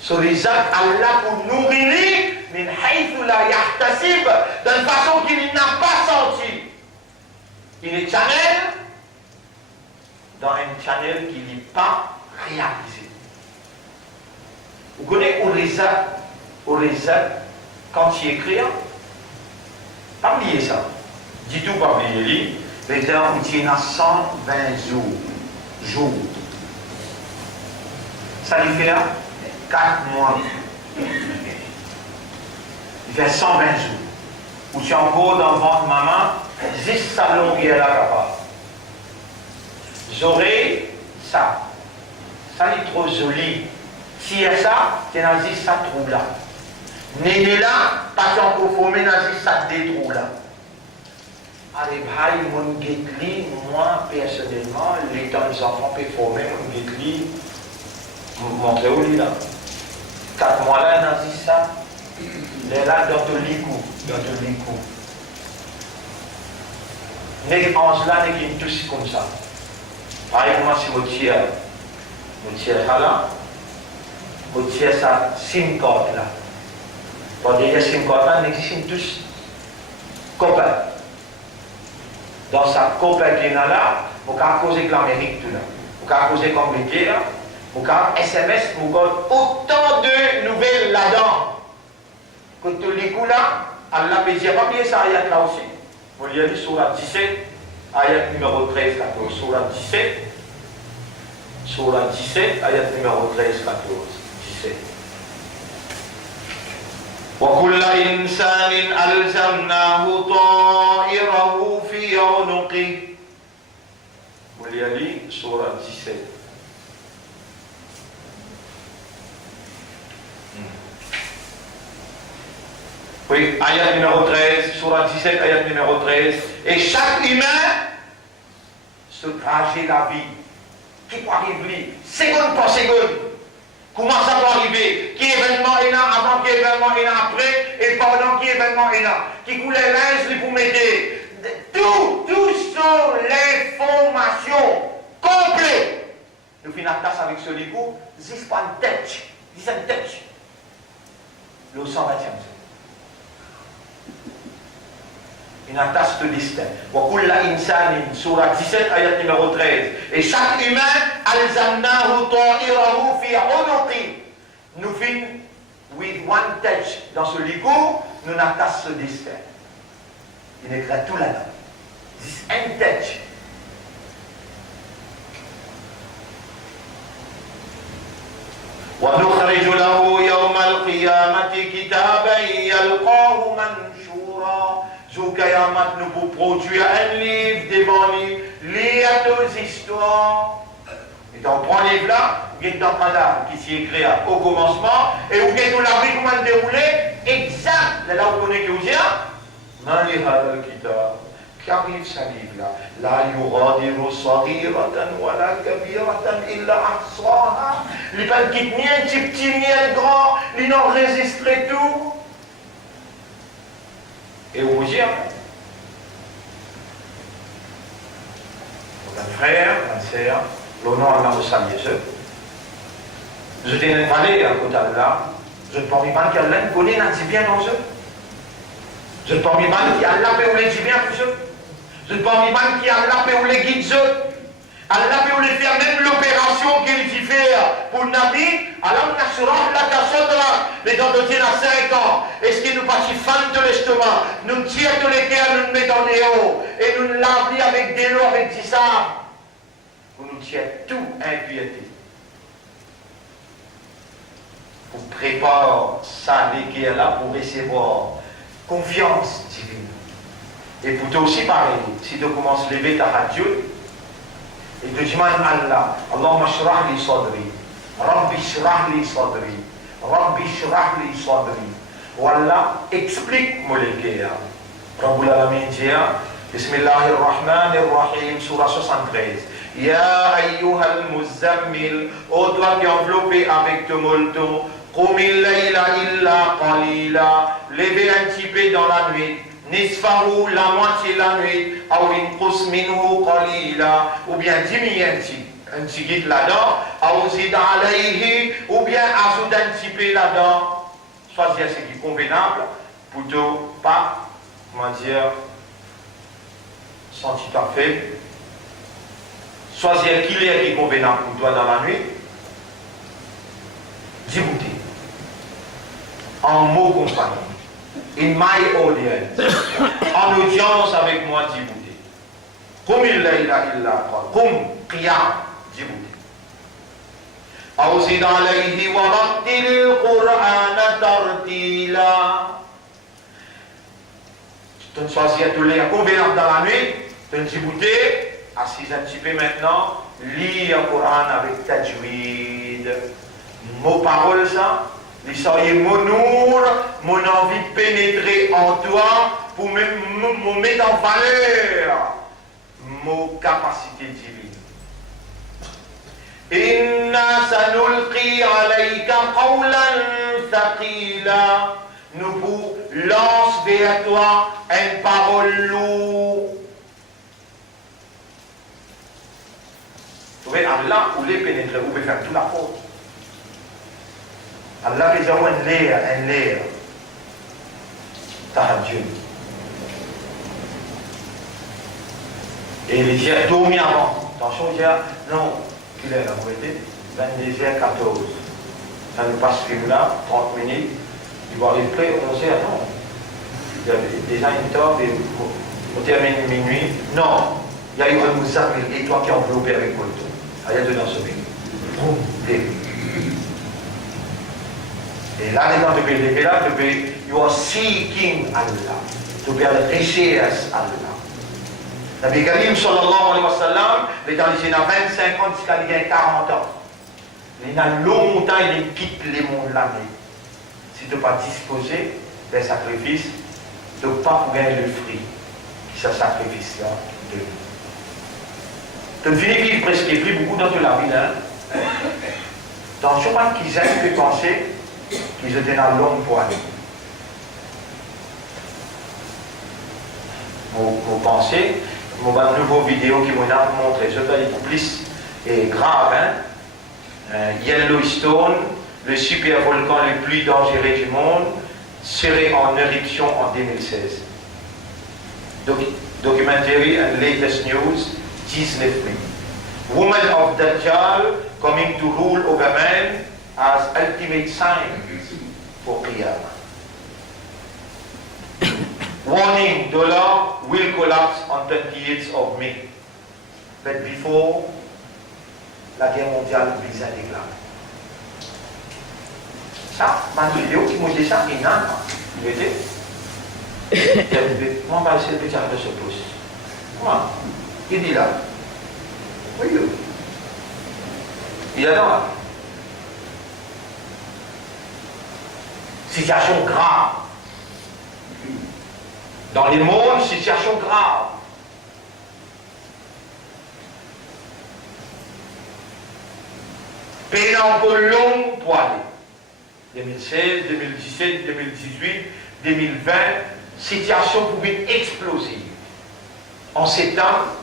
Sur les actes, Allah pour nourrir, mais la yahtasib, d'une façon qu'il n'a pas senti. Il est channel dans un channel qui n'est pas réalisé. Vous connaissez Orizat, quand il écrit, pas oublier ça. Dis-tout pas oublier, les termes où il y a 120 jours. Ça lui fait 4 mois. Il fait 120 jours. Où tu es encore dans votre maman, 10 salons qui est là capable. J'aurai ça. Ça est trop joli. Si il y a ça, tu as dit ça trouve là. Néné là, pas encore formé, tu as dit ça détrou là. Allez, bye, mon guetli, moi personnellement, les temps des enfants peuvent former mon guetli, vous montrez où il est là. 4 mois là, il a dit ça. Il est là dans ton licou. Les anges là, ils sont tous comme ça. Par exemple, si vous tirez ça là, vous tirez ça, SIM card là. Pour dire SIM card là, ils sont tous copains. Dans sa copain qui est là, vous pouvez causer avec l'Amérique tout là. Vous pouvez causer comme l'Angleterre, vous pouvez SMS, vous pouvez autant de nouvelles là-dedans. Quand tu lis là, Allah peut dire, pas bien ça, ayat là aussi. Vous lisez sur la 17, ayat numéro 13, 14. Sur la 17, ayat numéro 13, 14, 17. وكل إنسان ألزمناه طائره في عنقه. وليالي سورة 17. Oui, ayat numéro 13, Surah 17, ayat numéro 13. Et chaque humain se trajet la vie. Qui peut arriver, seconde par seconde. Comment ça peut arriver? Qui événement est là avant, qui événement est là après, et pendant qui événement est là? Qui coule les linges pour m'aider? Tout sur l'information complète. Nous finissons la tasse avec ce livre, 10 pas de tête. This is touch. Le 120e. Une attache de destin. Wakulla insanin, surah 17, ayat numéro 13. Et chaque humain, alzamnahu ta'irahu fi unuqi. Nous finissons with one touch. Dans ce ligo, nous attache ce destin. Il écrit tout là-dedans. This one touch. ونخرج له يوم القيامة كتابا يلقاه منشورا. Jour Kayamat, nous vous produire un livre devant lui, lire nos histoires. Et donc, on prend le livre là, vous êtes dans Madame qui s'y écrit au commencement, et vous êtes dans la vie comment le dérouler, exact, là où on est que vous êtes, man li hada al-kitab, qu'arrive ce livre-là, la yuradiru saghiratan wa la kabiratan illa ahsaha, il pas quitte ni un petit ni un grand, il n'enregistrait tout. Et vous dire, un frère, une sœur, l'honneur à Allah vous salue. Je t'ai parlé à côté d'Allah, je ne parle pas qu'Allah connaît un bien dans eux. Je ne parle pas qu'Allah peut les dire bien pour eux. Je ne parle pas qu'Allah peut les guider eux. Allah peut les faire même l'opération qu'il dit faire pour Nabi. Allah n'assura la personne là, les dents de Dieu à 5 ans. Est-ce qu'il nous passe fan de l'estomac, nous tire de l'équerre, nous met dans les hauts, et nous lavons avec des lots, avec du sable. Vous nous tirez tout impiété. Vous préparez ça, l'équerre là, pour recevoir confiance divine. Et pour toi aussi pareil, si tu commences à lever ta radio, et tu demandes à Allah, Allahumma shrah li sadri, Rabbi shrah li sadri, Rabbi shrah li sadri. Wallah, explique-moi l'équerre. Rabbul Alamin dit, Bismillahirrahmanirrahim, surah 73. Ya ayyuhal muzammil, ô toi qui es enveloppé avec ton molleton, qumil layla illa qalila, levez un petit peu dans la nuit. Nisfahu, la moitié de la nuit, ou bien diminuer un petit guide là-dedans, ou bien ajouter un petit peu là-dedans. Choisir ce qui est convenable, plutôt pas, comment dire, senti parfait. Choisir qui est convenable pour toi dans la nuit. 10 bouteilles. En mots compagnie. In my audience, en audience avec moi, 10 bouteilles. Qum il-layla illa qum qiyam, 10 bouteilles. Awzid alayhi wa rattil Qur'ana tartila. Tu ne choisis de lire convenable dans la nuit, tu ne 10 bouteilles, assise un petit peu maintenant, lis le Coran avec tajwid. Mot parole ça. Il s'agit mon nour, mon envie de pénétrer en toi pour me mettre en valeur mon capacité divine. Inna sanulqi alayka qawlan thaqila. Nous vous lance vers toi une parole lourde. Vous voyez, Allah, vous les pénétrer, vous pouvez faire toute la faute. Allah les a un l'air, tahajjud. Et les dit, dormir avant. Attention, il dit, non, qu'il est là, vous voyez, 22h14. Ça nous passe film là, 30 minutes, il va aller près, on sait, attends. Il y a déjà une temps, on termine minuit. Non, il y a eu un Moussamil, et toi qui es enveloppé avec Molto. Il y a deux dans ce film. Et là, quand tu peux lever là, you are seeking Allah. Tu peux rechercher Allah. Nabi Karim sallallahu alayhi wa sallam, il a 25 ans jusqu'à 40 ans. Il a longtemps, il quitte les mondes l'année. Si tu n'es pas disposé d'un sacrifice, tu ne peux pas gagner le fruit qui ce sacrifice-là de lui. Tu ne finis vivre presque plus beaucoup dans la vie. Hein? Dans ce moment qu'ils aiment que penser, qu'ils étaient dans longue poignée. Vous pensez, mon nouveau vidéo qui m'a montré, je vais aller plus grave, hein? Yellowstone, le supervolcan le plus dangereux du monde, serait en éruption en 2016. Documentary and latest news, 19 mai. Woman of Dajjal coming to rule over man as ultimate sign for Qiyamah. Warning, dollar will collapse on 28th of May. But before, la guerre mondiale vise à déclarer. Ça, ma vidéo qui m'a dit ça, il n'a pas. Il était. Moi, je vais essayer de faire de ce pouce. Moi, il dit là. Oui, oui. Il est là. Situation grave. Dans les mondes, situation grave. Pays encore long pour aller. 2016, 2017, 2018, 2020, situation pouvait exploser. En septembre,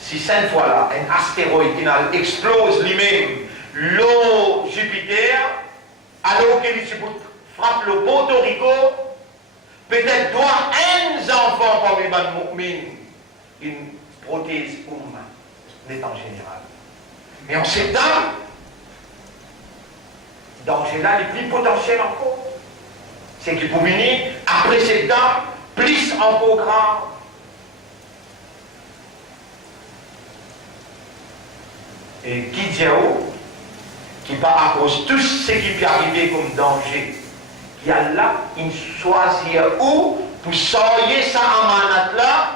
si cette fois-là, un astéroïde qui explose lui-même l'eau Jupiter, alors qu'il frappe le Porto Rico, peut-être doit un enfant parmi les mu'min une prothèse humaine, n'est en général. Mais en septembre, danger là, le plus potentiel encore, c'est qu'il peut venir, après septembre, plus encore grave. Et qui dit qui pas à cause de tout ce qui peut arriver comme danger, qui a là, il choisit où pour sortir ça amanat là,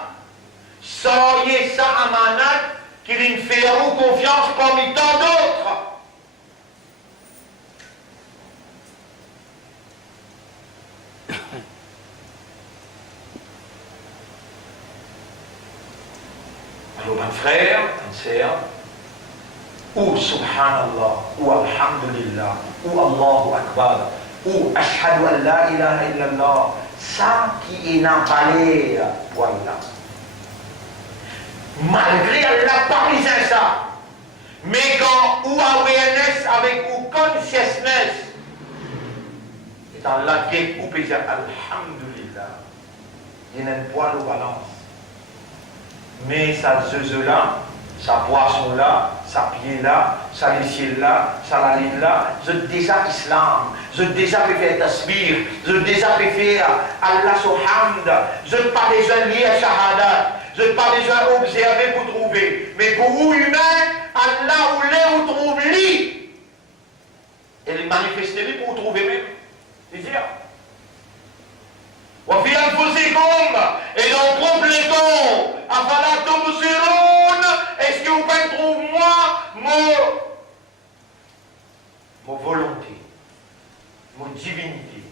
sortir ça amanat, qu'il ne fait confiance parmi tant d'autres. Alors, un frère, une sœur, ou Subhanallah, ou Alhamdulillah, ou Allahu Akbar, ou Ashhadu an la ilaha illallah, ça qui est dans valeur pour Allah. Malgré Allah, pas besoin ça. Mais quand ou awareness avec ou consciousness, et dans la guerre, ou peut dire Alhamdulillah, il y a un poids de balance. Mais ça là, sa poisson là, sa pied là, sa lessier là, sa laline là, je déjà islam, je déjà peux faire tasbir, je déjà peux faire Allah subhamd, je pas déjà lié à shahada, je pas déjà observer pour trouver, mais pour vous humain, Allah voulait vous trouver, et les manifester pour vous trouver même, c'est dire. وفي أنفسكم et dans complétons أفلا تبصرون est-ce que vous pouvez trouver moi mon volonté, mon divinité,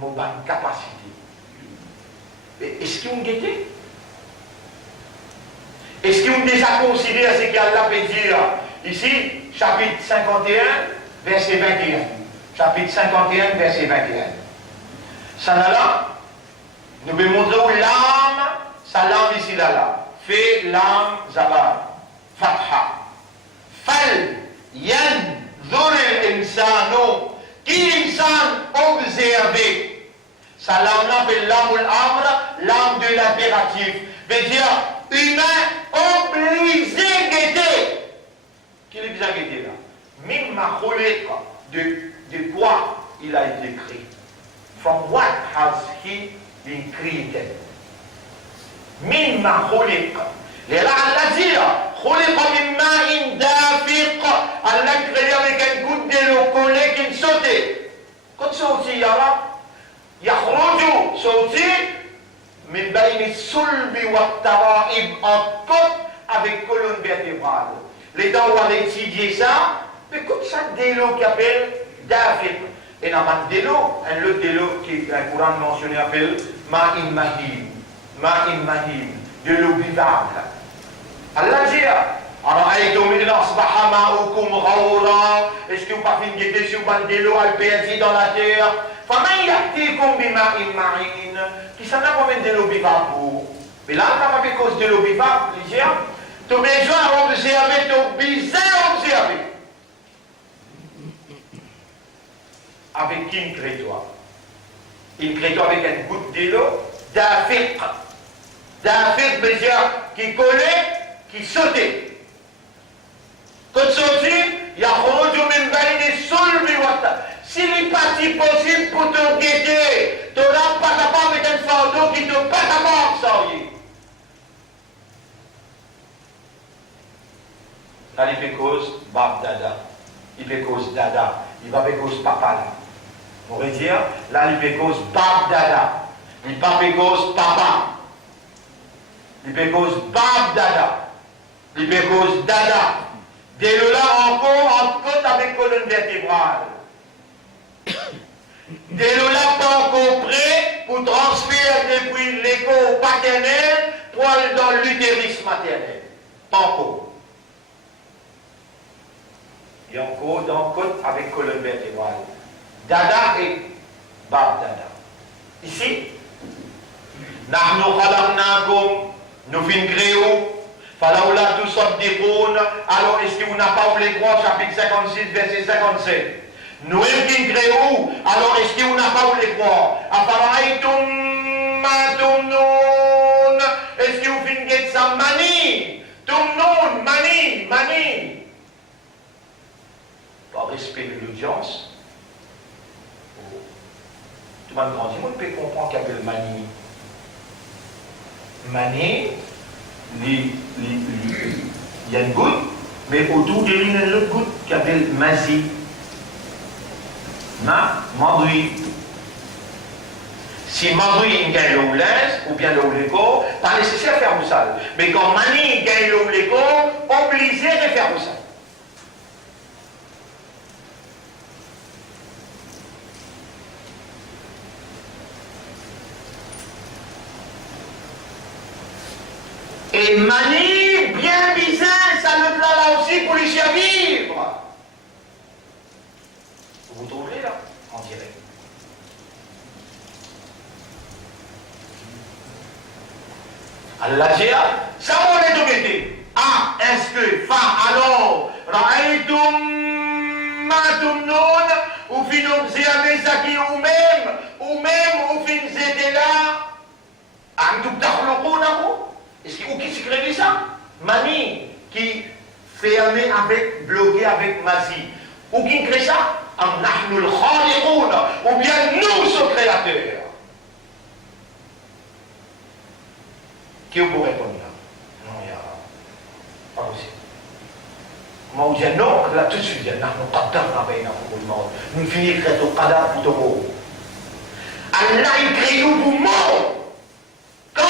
mon bonne capacité. Est-ce que vous me guettez? Est-ce que vous déjà considérez ce qu'Allah peut dire ici, chapitre 51, verset 21. Chapitre 51, verset 21. Ça là, nous vais montrer où l'âme, sa lame ici là. Fait l'âme zabar. Fatha. Fal yan zuril insano. Qui insan observé. Sa lame là fait l'âme ou l'amr, l'âme de l'impératif. Veut dire, humain obligé guetter. Qui est obligé guetter là? Mimma khuliqa. De quoi il a été créé? From what has he been created? Mimma khuliq. Et là, Allah dit, khuliq min ma'in dafiq. Allah créé avec un goutte de l'eau collée qui sautait. Quand sautit, yakhruju, sautit, min bayni sulbi wa tara'ib, en côte avec colonne vertébrale. Les dents ont étudié ça, mais comme ça, de l'eau qui appelle dafiq. Et dans le délo, un autre délo qui est un courant mentionné appelle Ma'im Mahim. Ma'im Mahim, de l'eau vivable. Allah dit, est-ce que vous pas fini de guetter sur le délo perdu dans la terre? Qui s'en a combien de l'eau vivable pour? Mais là, on n'a pas cause de l'eau vivable, les gens. Tu as besoin d'observer, tu as besoin d'observer. avec qui il crée toi? Il crée toi avec une goutte d'eau, d'affiq. D'affiq veut dire qui collait, qui sautait. Quand sortir, il y a s'il n'est pas si possible pour te guetter, tu n'auras pas capable avec un fardeau qui te pas capable, ça y est. Là, il fait cause Bab Dada. Il fait cause Dada. Il va faire cause Papa là. On pourrait dire, là, il fait cause Bab Dada. Il pas fait cause Papa. Il fait cause Bab Dada. Il fait cause Dada. Dès là, encore, en côte avec colonne vertébrale. Dès là, pas encore prêt pour transférer depuis l'écho paternel pour aller dans l'utérus maternel. Pas encore. Il y a encore dans côte avec colonne vertébrale. Dada et Bab Dada. Ici, nous fin créons. Falaoula tout sortes d'épaules. Alors, est-ce que vous n'avez pas oublié quoi, chapitre 56, verset 57? Nous fin créons. Alors, est-ce que vous n'avez pas oublié quoi? Est-ce que vous fin get ça mani? Tumnon, mani. Par respect de l'audience, tout le monde grandit, on peut comprendre qu'il y a le mani. Mani, il y a une goutte, mais autour de lui, il y a une autre goutte qui s'appelle mazi. Madouille. Si madouille gagne l'eau ou bien l'eau l'écho, pas nécessaire de faire ça. Mais quand mani gagne l'eau l'écho, obligé de faire ça. Et mani, bien visé, ça le plat là aussi pour les chiens vivre. Vous trouverez là, en direct. Allah dit, ça m'en est occupé. Ah, est-ce que, alors, ra'aytum matum non, ou finom zéamé zaki ou même, ou fin zété là, antouk d'arlokounako. Est-ce que qui se crée ça? Mani, qui fait amener avec, bloqué avec Mazi. Ou qui crée ça? Ou bien nous sommes créateurs. Qui vous répondre là? Non, il n'y a pas possible. Moi, on dit non, là tout de suite, nous finissons au qadar pour tout le monde. Allah, il crée nous pour mort. Quand?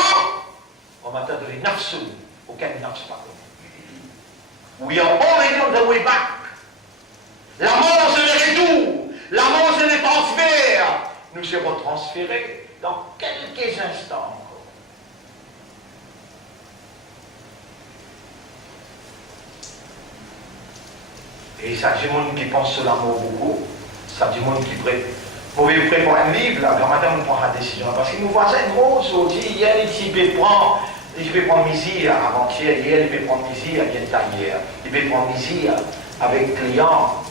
On m'a dit nafsu, aucun nafs pas. We are already on the way back. La mort, c'est le retour. La mort, c'est le transfert. Nous serons transférés dans quelques instants. Et ça, c'est monde qui pense sur l'amour beaucoup. Ça, c'est monde qui prête. Vous pouvez préparer un livre, là, quand madame on prend la décision. Parce que nous voisins, gros, hier, il peut prendre ici, avant-hier, hier, il peut prendre ici, hier, il peut prendre ici, avec le client.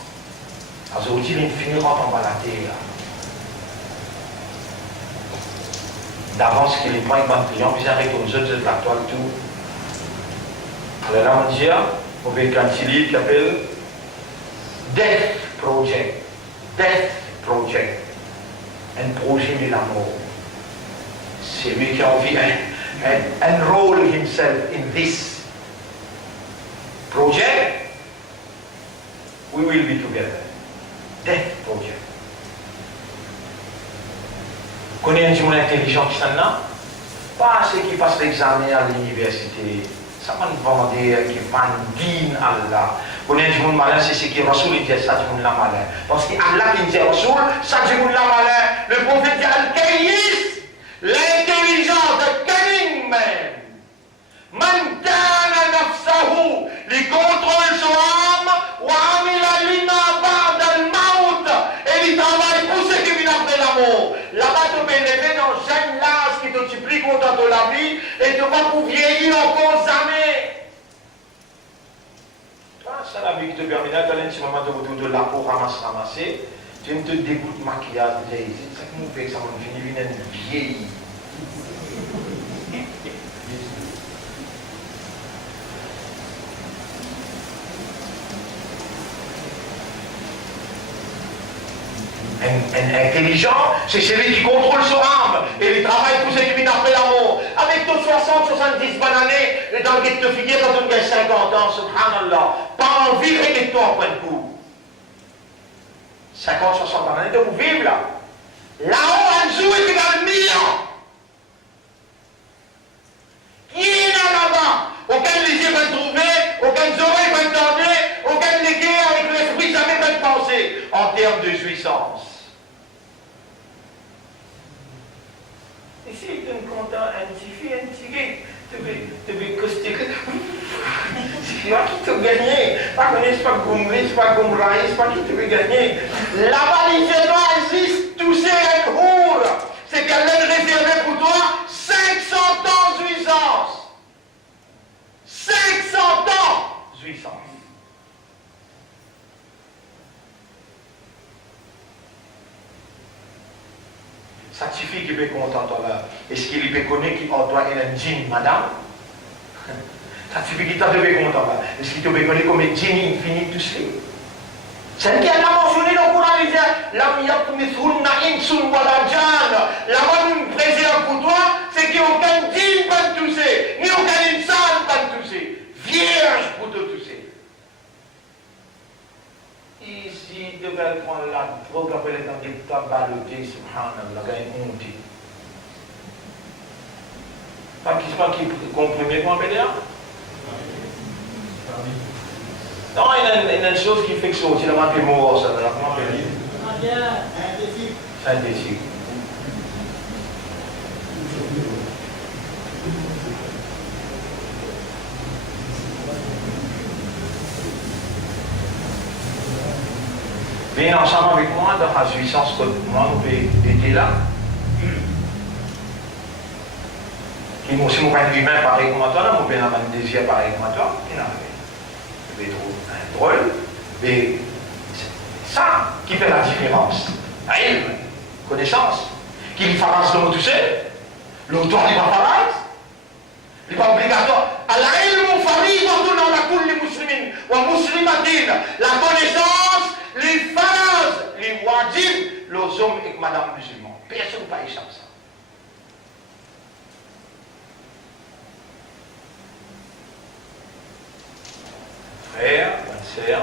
Aujourd'hui, il finira en balader. D'avance, qu'il prend avec un client, puis il arrête aux autres de la toile, tout. Alors là, on dit, on veut un petit livre qui s'appelle Death Project. Death Project. Un projet de l'amour. C'est lui qui a envie enroll himself in this project. We will be together. Death Project. Connaissez un monde intelligent qui s'en a? Pas ceux qui passent l'examen à l'université. Ça m'a demandé qui vendine Allah. Connaissez un monde malin, c'est ce qui Rasoul dit ça, du monde malin. Parce que Allah qui dit Rasoul, ça du monde malin. Le prophète dit Al-Kayis, l'intelligent, the cunning man. Man kana nafsahu, li contrôle son âme, wa amila lima ba'da al-maut, et il travaille pour ce qui vient après la mort. Là-bas, tu peux lever dans un l'âge qui te supplie content de la vie, et tu vas pour vieillir encore jamais. Ça, la vie qui te permet d'aller un petit moment de la peau ramasser. Tu me te dégoûtes maquillage, c'est ça qui nous fait que ça m'a fini une vieille. Un intelligent, c'est celui qui contrôle son âme et il travaille pour ce qui vient après l'amour. Avec ton 60, 70 bonnes années, dans le guet de figuier, quand tu as 50 ans, subhanallah, pas envie de toi en point de coup. 50, 60 années de vous vivre là. Là-haut, un jour est égal 1000 ans. Qui est là-bas? Aucun les yeux va trouver, aucun oreilles va entendre, aucun légué avec l'esprit jamais va penser en termes de jouissance. Ici, tu me comptes un petit fille, un petit gay, tu veux coster. C'est toi qui te gagné. Pas qu'on n'est pas Goumri, c'est pas Goumraï, c'est pas qui te veut gagner. Là-bas, les gens existent, tous ces rêves. C'est qu'elle a réservé pour toi 500 ans de jouissance. 500 ans de jouissance. Ça suffit qu'il peut contenter là. Est-ce qu'il peut connaître qu'il doit être un djinn, madame? Ça suffit qu'il t'a devait content là. Est-ce qu'il te peut connaître comme un djinn infini tout cela? C'est ce qu'il a mentionné dans le Coran, il dit Lam yakmithunna insun wala jan. La bonne préserve pour toi, c'est qu'il n'y a aucun djinn pas te tousser, ni aucun insan pas te tousser. Vierge pour te tousser. Ici, il devait prendre la drogue après les temps de tabalouté, subhanallah, il y a une honte. Pas qui comprimé pour un pédéa? Non, il y a une chose qui fait que c'est le manque de mots, ça. Comment appeler? Synthétique. Venez ensemble avec moi dans la jouissance que moi, nous pouvons aider là. Si mon point de vue même pareil comme toi, là, mon point de désir pareil comme toi, il n'a rien. Je vais trouver un drôle, mais c'est ça qui fait la différence. Ilm, connaissance, qui est différence de nous tous. L'auteur n'est pas pareil. Il n'est pas obligatoire. Al-ilm faridatun ala kulli muslimin wa muslimatin. La connaissance, les phases, les wajib, les hommes et madame musulmans. Personne ne peut échapper à ça. Frère, sœur,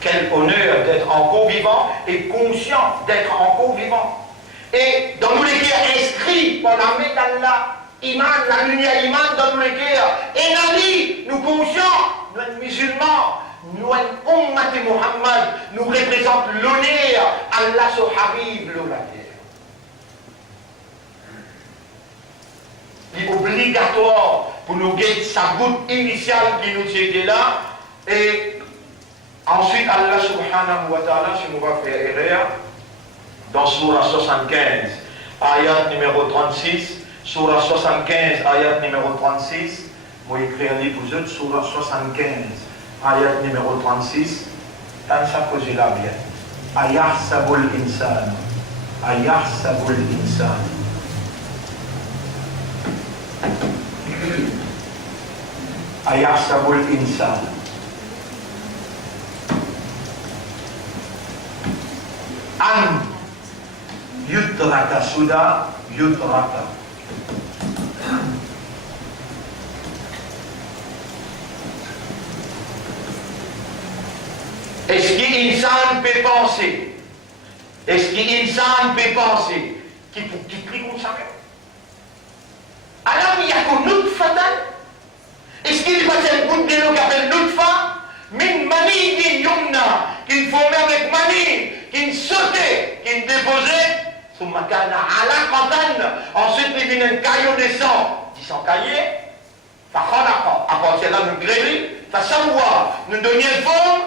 quel honneur d'être encore vivant et conscient d'être encore vivant. Et dans nous les cœurs inscrits pour la mettre d'Allah, Iman, la lumière Iman dans nous les cœurs. Et Nabi, nous conscients, nous musulmans, nous ummat de Muhammad, nous représente l'honneur, Allah sur Habib, le la terre. Il est obligatoire pour nous guider sa goutte initiale qui nous était là. Et ensuite, Allah subhanahu wa ta'ala, si nous va faire erreur, dans Surah 75, ayat numéro 36, Surah 75, ayat numéro 36, moi écrire pour vous autres, Surah 75, ayat numéro 36, tant ça cause là bien. Ayahsabul insan, Ayahsabul insan. Ayahsabul insan. An yutraka sudah yutraka. Est-ce qu'insan peut penser? Est-ce qu'insan peut penser? Qui prie comme ça? Alors il y a qu'un nutfatan. Est-ce qu'il va faire un bout de l'eau qui appelle nutfa? Min mani qui yumna, qu'il formait avec mani, qu'il sautait, qu'il déposait, ensuite il vient un caillot de sang, qui sont caillés, à partir de là nous grévis, nous donnions forme,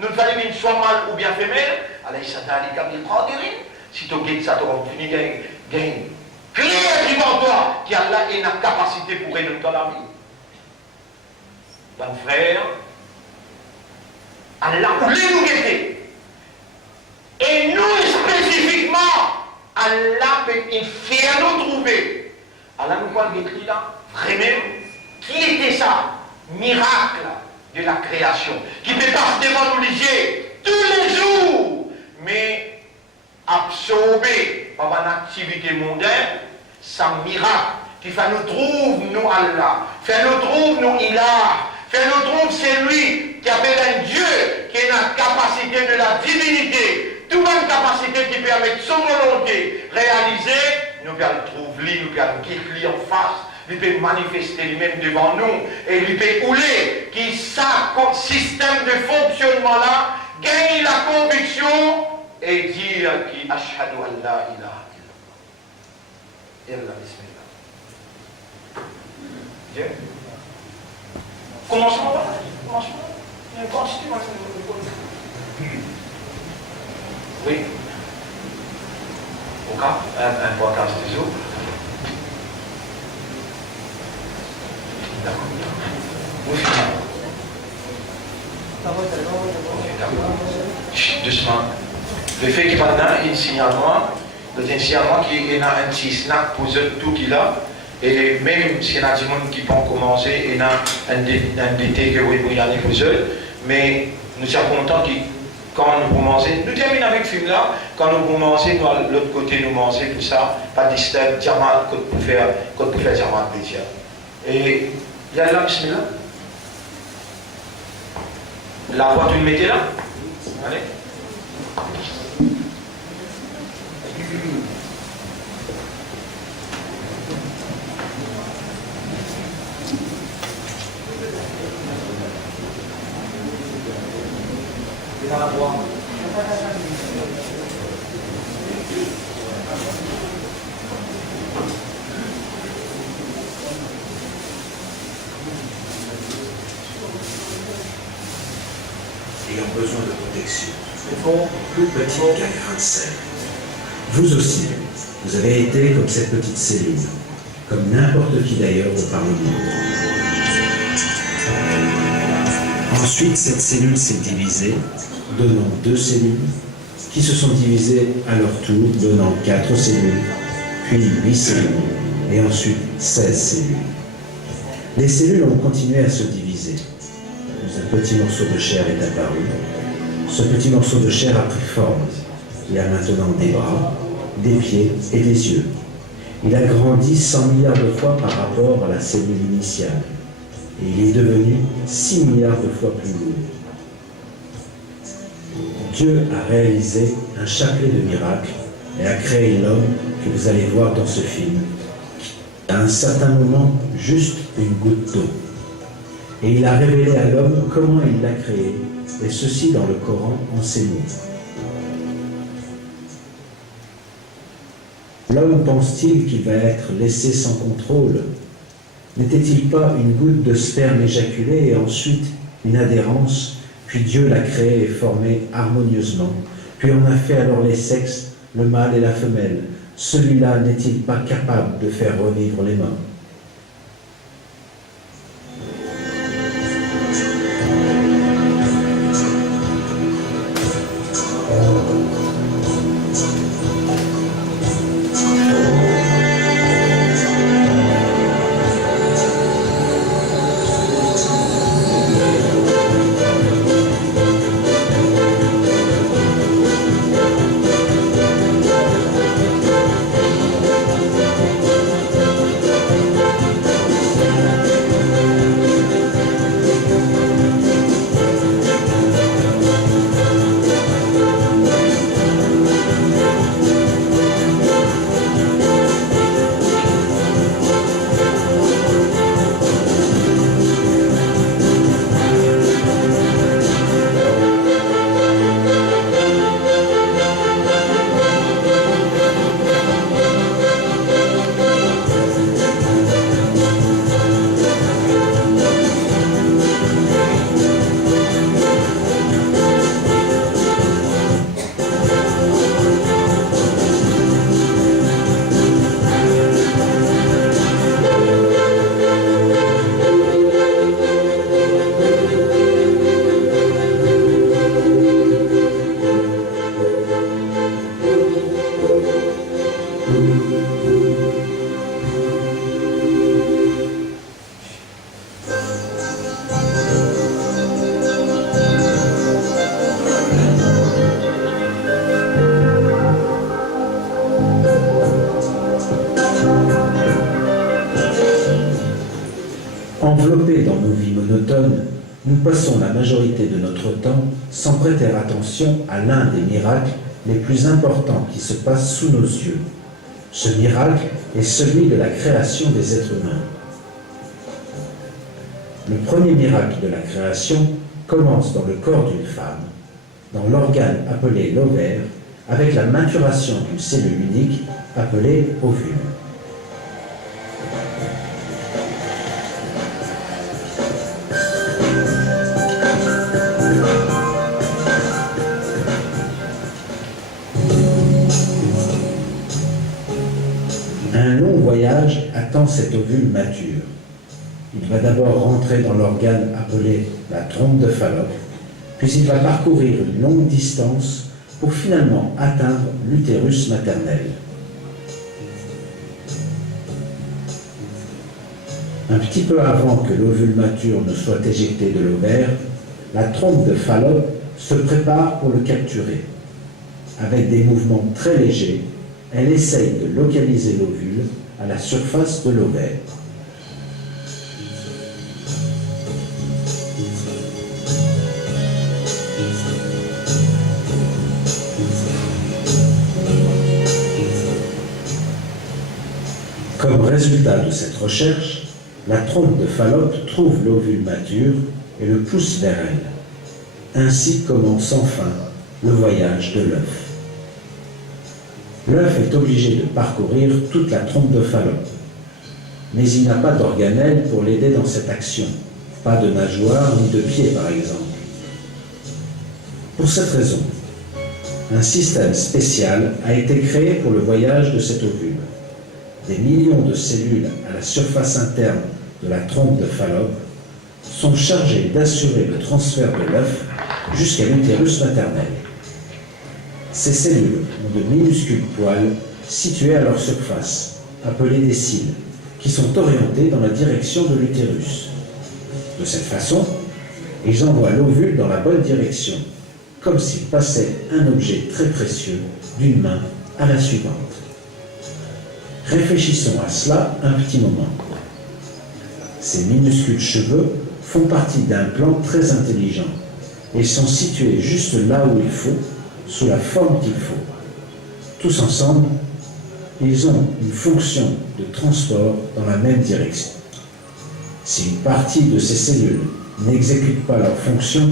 nous fallait une soit mâle ou bien femelle, si tu gagnes ça, tu vas finir gagner. Clair devant toi, qui a là une capacité pour réunir dans la vie. Mon frère, Allah voulait nous guetter. Et nous spécifiquement, Allah peut faire nous trouver. Allah nous parle d'écrit là, vraiment, qui était ça? Miracle de la création, qui peut passer devant nous liger tous les jours, mais absorbé par une activité mondaine, sans miracle, qui fait nous trouver nous Allah, fait nous trouver nous Ilah, fait nous trouver c'est lui qui appelle un Dieu qui a la capacité de la divinité, toute une capacité qui permet son volonté réaliser, nous pouvons le trouver, nous pouvons le guérir en face, il peut manifester lui-même devant nous et il peut rouler qui ça système de fonctionnement là gagne la conviction et dire qui ashhadu an la ilaha illallah. Bismillah. Commençons là. Oui. Au cas, un podcast des autres. Oui, doucement. Le fait qu'il y a un signalement, qui est un petit snack pour tout qui là, et même s'il y a des gens qui vont commencer, il y a un dété que vous y aller pour eux, mais nous sommes contents que quand nous commençons, nous terminons avec le film là, quand nous commençons, nous, l'autre côté, nous mangeons tout ça, pas disturb, diamant, pour faire diamant plaisir. Et il y a là, bismillah. La voix, tu le mettais là? Allez. Dans la voix. Ayant besoin de protection, plus petite qu'un grain de sel. Vous aussi, vous avez été comme cette petite cellule, comme n'importe qui d'ailleurs de parmi nous. Ensuite, cette cellule s'est divisée, donnant 2 cellules, qui se sont divisées à leur tour, donnant 4 cellules, puis 8 cellules, et ensuite 16 cellules. Les cellules ont continué à se diviser. Un petit morceau de chair est apparu. Ce petit morceau de chair a pris forme. Il a maintenant des bras, des pieds et des yeux. Il a grandi 100 milliards de fois par rapport à la cellule initiale. Et il est devenu 6 milliards de fois plus lourd. Dieu a réalisé un chapelet de miracles et a créé l'homme que vous allez voir dans ce film. À un certain moment, juste une goutte d'eau. Et il a révélé à l'homme comment il l'a créé, et ceci dans le Coran enseigné. L'homme pense-t-il qu'il va être laissé sans contrôle? N'était-il pas une goutte de sperme éjaculée et ensuite une adhérence, puis Dieu l'a créé et formé harmonieusement, puis on a fait alors les sexes, le mâle et la femelle. Celui-là n'est-il pas capable de faire revivre les morts? nous passons la majorité de notre temps sans prêter attention à l'un des miracles les plus importants qui se passent sous nos yeux. Ce miracle est celui de la création des êtres humains. Le premier miracle de la création commence dans le corps d'une femme, dans l'organe appelé l'ovaire, avec la maturation d'une cellule unique appelée ovule. Un long voyage attend cet ovule mature. Il va d'abord rentrer dans l'organe appelé la trompe de Fallope, puis il va parcourir une longue distance pour finalement atteindre l'utérus maternel. Un petit peu avant que l'ovule mature ne soit éjecté de l'ovaire, la trompe de Fallope se prépare pour le capturer. Avec des mouvements très légers, elle essaye de localiser l'ovule à la surface de l'ovaire. Comme résultat de cette recherche, la trompe de Fallope trouve l'ovule mature et le pousse vers elle. Ainsi commence enfin le voyage de l'œuf. L'œuf est obligé de parcourir toute la trompe de Fallope, mais il n'a pas d'organelle pour l'aider dans cette action, pas de nageoire ni de pied par exemple. Pour cette raison, un système spécial a été créé pour le voyage de cet ovule. Des millions de cellules à la surface interne de la trompe de Fallope sont chargées d'assurer le transfert de l'œuf jusqu'à l'utérus maternel. Ces cellules ont de minuscules poils situés à leur surface, appelés des cils, qui sont orientés dans la direction de l'utérus. De cette façon, ils envoient l'ovule dans la bonne direction, comme s'il passait un objet très précieux d'une main à la suivante. Réfléchissons à cela un petit moment. Ces minuscules cheveux font partie d'un plan très intelligent et sont situés juste là où il faut, sous la forme qu'il faut. Tous ensemble, ils ont une fonction de transport dans la même direction. Si une partie de ces cellules n'exécute pas leur fonction,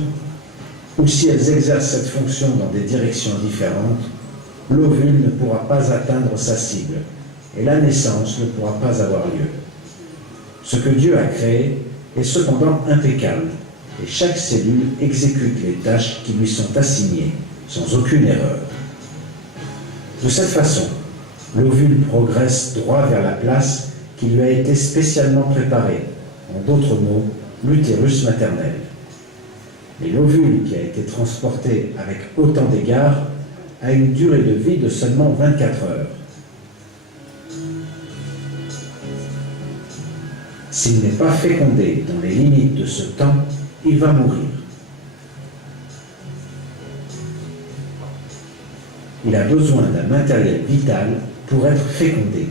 ou si elles exercent cette fonction dans des directions différentes, l'ovule ne pourra pas atteindre sa cible et la naissance ne pourra pas avoir lieu. Ce que Dieu a créé est cependant impeccable et chaque cellule exécute les tâches qui lui sont assignées sans aucune erreur. De cette façon, l'ovule progresse droit vers la place qui lui a été spécialement préparée, en d'autres mots, l'utérus maternel. Et l'ovule qui a été transporté avec autant d'égards a une durée de vie de seulement 24 heures. S'il n'est pas fécondé dans les limites de ce temps, il va mourir. Il a besoin d'un matériel vital pour être fécondé,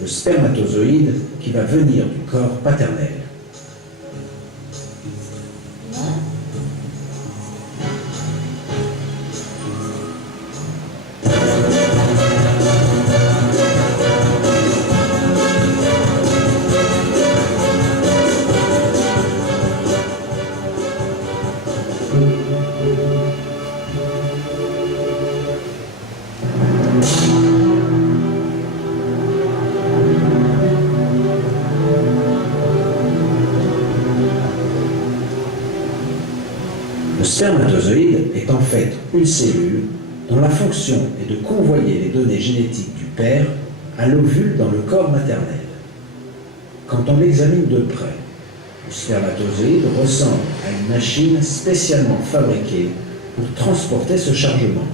le spermatozoïde qui va venir du corps paternel. Le spermatozoïde est en fait une cellule dont la fonction est de convoyer les données génétiques du père à l'ovule dans le corps maternel. Quand on l'examine de près, le spermatozoïde ressemble à une machine spécialement fabriquée pour transporter ce chargement.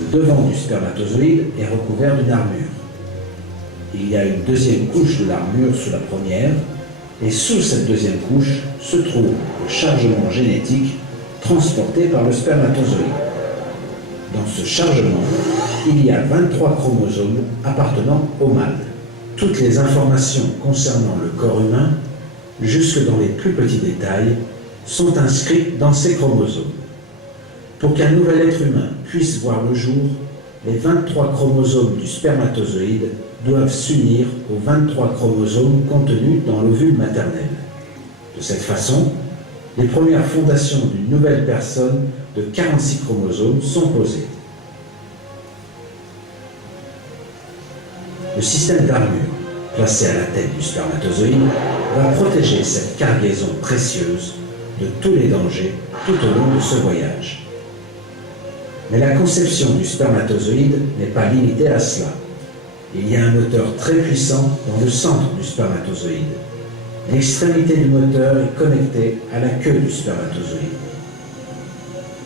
Le devant du spermatozoïde est recouvert d'une armure. Il y a une deuxième couche de l'armure sous la première, et sous cette deuxième couche se trouve le chargement génétique transporté par le spermatozoïde. Dans ce chargement, il y a 23 chromosomes appartenant au mâle. Toutes les informations concernant le corps humain, jusque dans les plus petits détails, sont inscrites dans ces chromosomes. Pour qu'un nouvel être humain puisse voir le jour, les 23 chromosomes du spermatozoïde doivent s'unir aux 23 chromosomes contenus dans l'ovule maternel. De cette façon, les premières fondations d'une nouvelle personne de 46 chromosomes sont posées. Le système d'armure, placé à la tête du spermatozoïde, va protéger cette cargaison précieuse de tous les dangers tout au long de ce voyage. Mais la conception du spermatozoïde n'est pas limitée à cela. Il y a un moteur très puissant dans le centre du spermatozoïde. L'extrémité du moteur est connectée à la queue du spermatozoïde.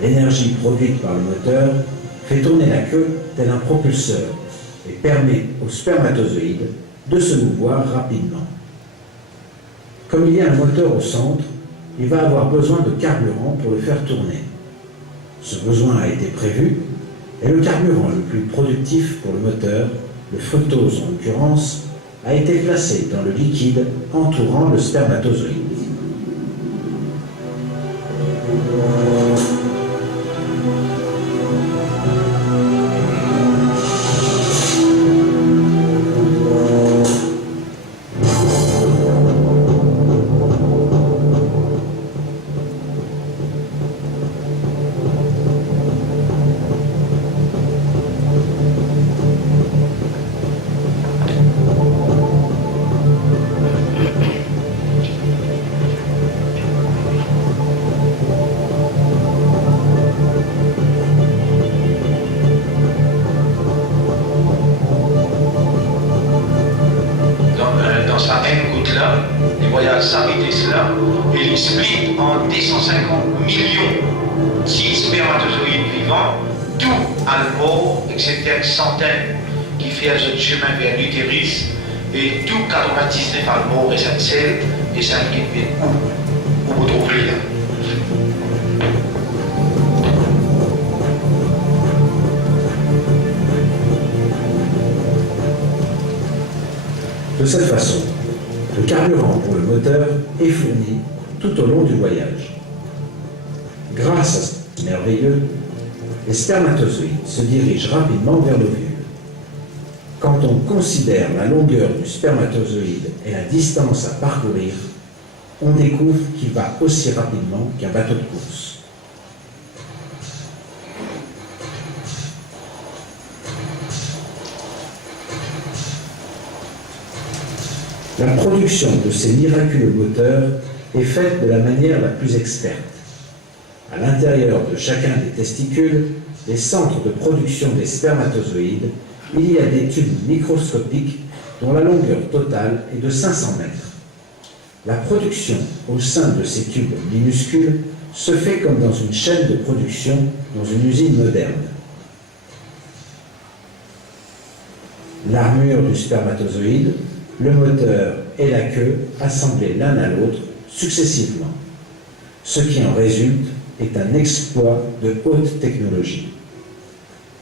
L'énergie produite par le moteur fait tourner la queue tel un propulseur et permet au spermatozoïde de se mouvoir rapidement. Comme il y a un moteur au centre, il va avoir besoin de carburant pour le faire tourner. Ce besoin a été prévu et le carburant le plus productif pour le moteur, le fructose en l'occurrence, a été placé dans le liquide entourant le spermatozoïde. Il split en 250 millions de spermatozoïdes vivants, tout à mort, excepté une centaine qui fait le chemin vers l'utérus, et tout 99 à mort et 5 selles, et 5 qui viennent où vous trouvez là. De cette façon, le carburant pour le moteur est fourni tout au long du voyage. Grâce à ce merveilleux, les spermatozoïdes se dirigent rapidement vers l'ovule. Quand on considère la longueur du spermatozoïde et la distance à parcourir, on découvre qu'il va aussi rapidement qu'un bateau de course. La production de ces miraculeux moteurs est faite de la manière la plus experte. À l'intérieur de chacun des testicules, les centres de production des spermatozoïdes, il y a des tubes microscopiques dont la longueur totale est de 500 mètres. La production au sein de ces tubes minuscules se fait comme dans une chaîne de production dans une usine moderne. L'armure du spermatozoïde, le moteur et la queue assemblés l'un à l'autre successivement. Ce qui en résulte est un exploit de haute technologie.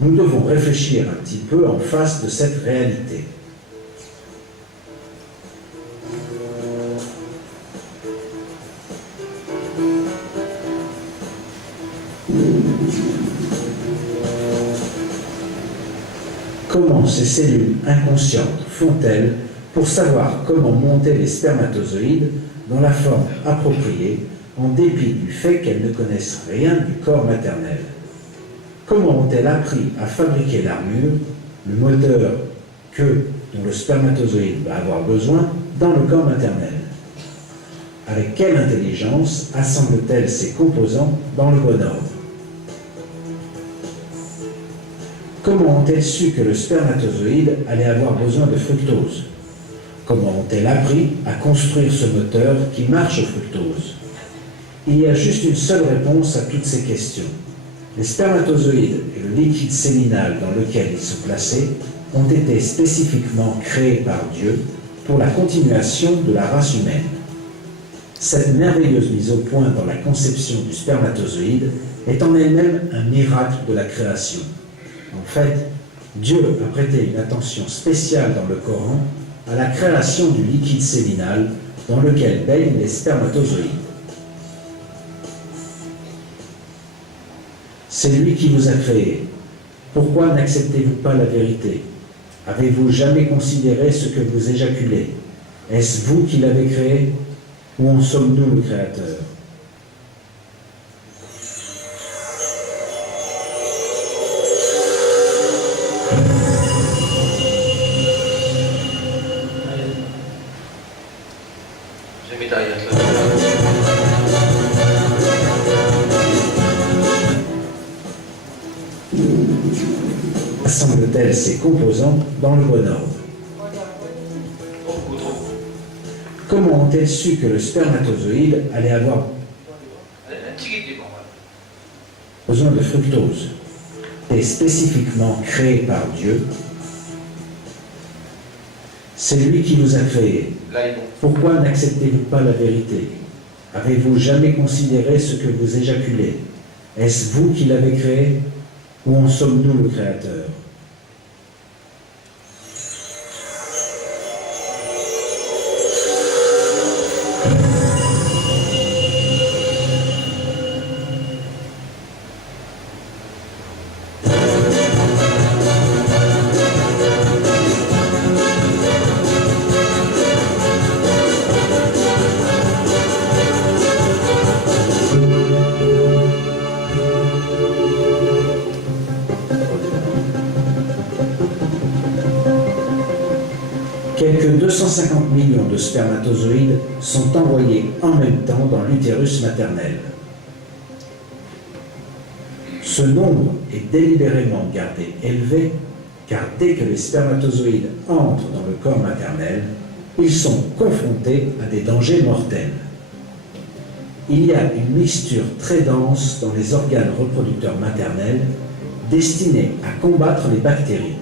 Nous devons réfléchir un petit peu en face de cette réalité. Comment ces cellules inconscientes font-elles pour savoir comment monter les spermatozoïdes dans la forme appropriée, en dépit du fait qu'elles ne connaissent rien du corps maternel? Comment ont-elles appris à fabriquer l'armure, le moteur dont le spermatozoïde va avoir besoin dans le corps maternel? Avec quelle intelligence assemblent-elles ces composants dans le bon ordre? Comment ont-elles su que le spermatozoïde allait avoir besoin de fructose? Comment ont-elles appris à construire ce moteur qui marche au fructose? Il y a juste une seule réponse à toutes ces questions. Les spermatozoïdes et le liquide séminal dans lequel ils se plaçaient ont été spécifiquement créés par Dieu pour la continuation de la race humaine. Cette merveilleuse mise au point dans la conception du spermatozoïde est en elle-même un miracle de la création. En fait, Dieu a prêté une attention spéciale dans le Coran à la création du liquide séminal dans lequel baignent les spermatozoïdes. C'est lui qui vous a créé. Pourquoi n'acceptez-vous pas la vérité? Avez-vous jamais considéré ce que vous éjaculez? Est-ce vous qui l'avez créé? Ou en sommes-nous le Créateur? Assemble-t-elle ses composants dans le bon ordre? Comment ont-elles su que le spermatozoïde allait avoir besoin de fructose, et spécifiquement créé par Dieu? C'est lui qui vous a créé. Pourquoi n'acceptez-vous pas la vérité? Avez-vous jamais considéré ce que vous éjaculez? Est-ce vous qui l'avez créé? Ou en sommes-nous le Créateur? Quelques 250 millions de spermatozoïdes sont envoyés en même temps dans l'utérus maternel. Ce nombre est délibérément gardé élevé car dès que les spermatozoïdes entrent dans le corps maternel, ils sont confrontés à des dangers mortels. Il y a une mixture très dense dans les organes reproducteurs maternels destinée à combattre les bactéries.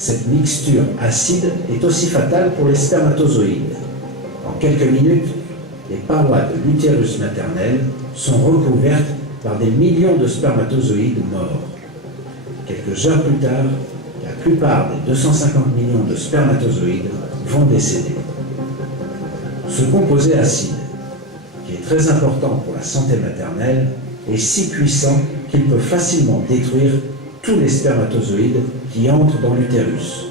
Cette mixture acide est aussi fatale pour les spermatozoïdes. En quelques minutes, les parois de l'utérus maternel sont recouvertes par des millions de spermatozoïdes morts. Quelques heures plus tard, la plupart des 250 millions de spermatozoïdes vont décéder. Ce composé acide, qui est très important pour la santé maternelle, est si puissant qu'il peut facilement détruire tous les spermatozoïdes qui entrent dans l'utérus.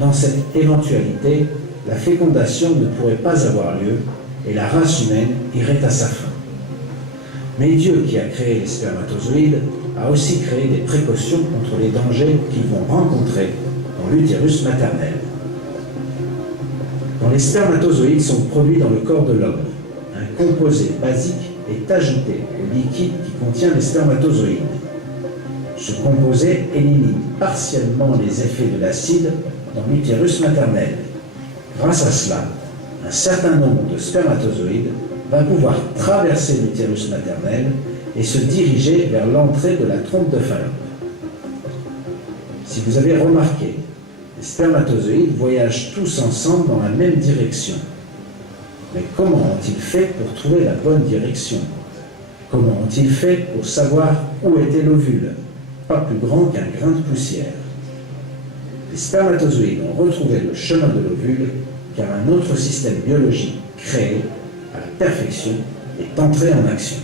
Dans cette éventualité, la fécondation ne pourrait pas avoir lieu et la race humaine irait à sa fin. Mais Dieu qui a créé les spermatozoïdes a aussi créé des précautions contre les dangers qu'ils vont rencontrer dans l'utérus maternel. Quand les spermatozoïdes sont produits dans le corps de l'homme, un composé basique est ajouté au liquide qui contient les spermatozoïdes. Ce composé élimine partiellement les effets de l'acide dans l'utérus maternel. Grâce à cela, un certain nombre de spermatozoïdes va pouvoir traverser l'utérus maternel et se diriger vers l'entrée de la trompe de Fallope. Si vous avez remarqué, les spermatozoïdes voyagent tous ensemble dans la même direction. Mais comment ont-ils fait pour trouver la bonne direction? Comment ont-ils fait pour savoir où était l'ovule, pas plus grand qu'un grain de poussière? Les spermatozoïdes ont retrouvé le chemin de l'ovule car un autre système biologique créé à la perfection est entré en action.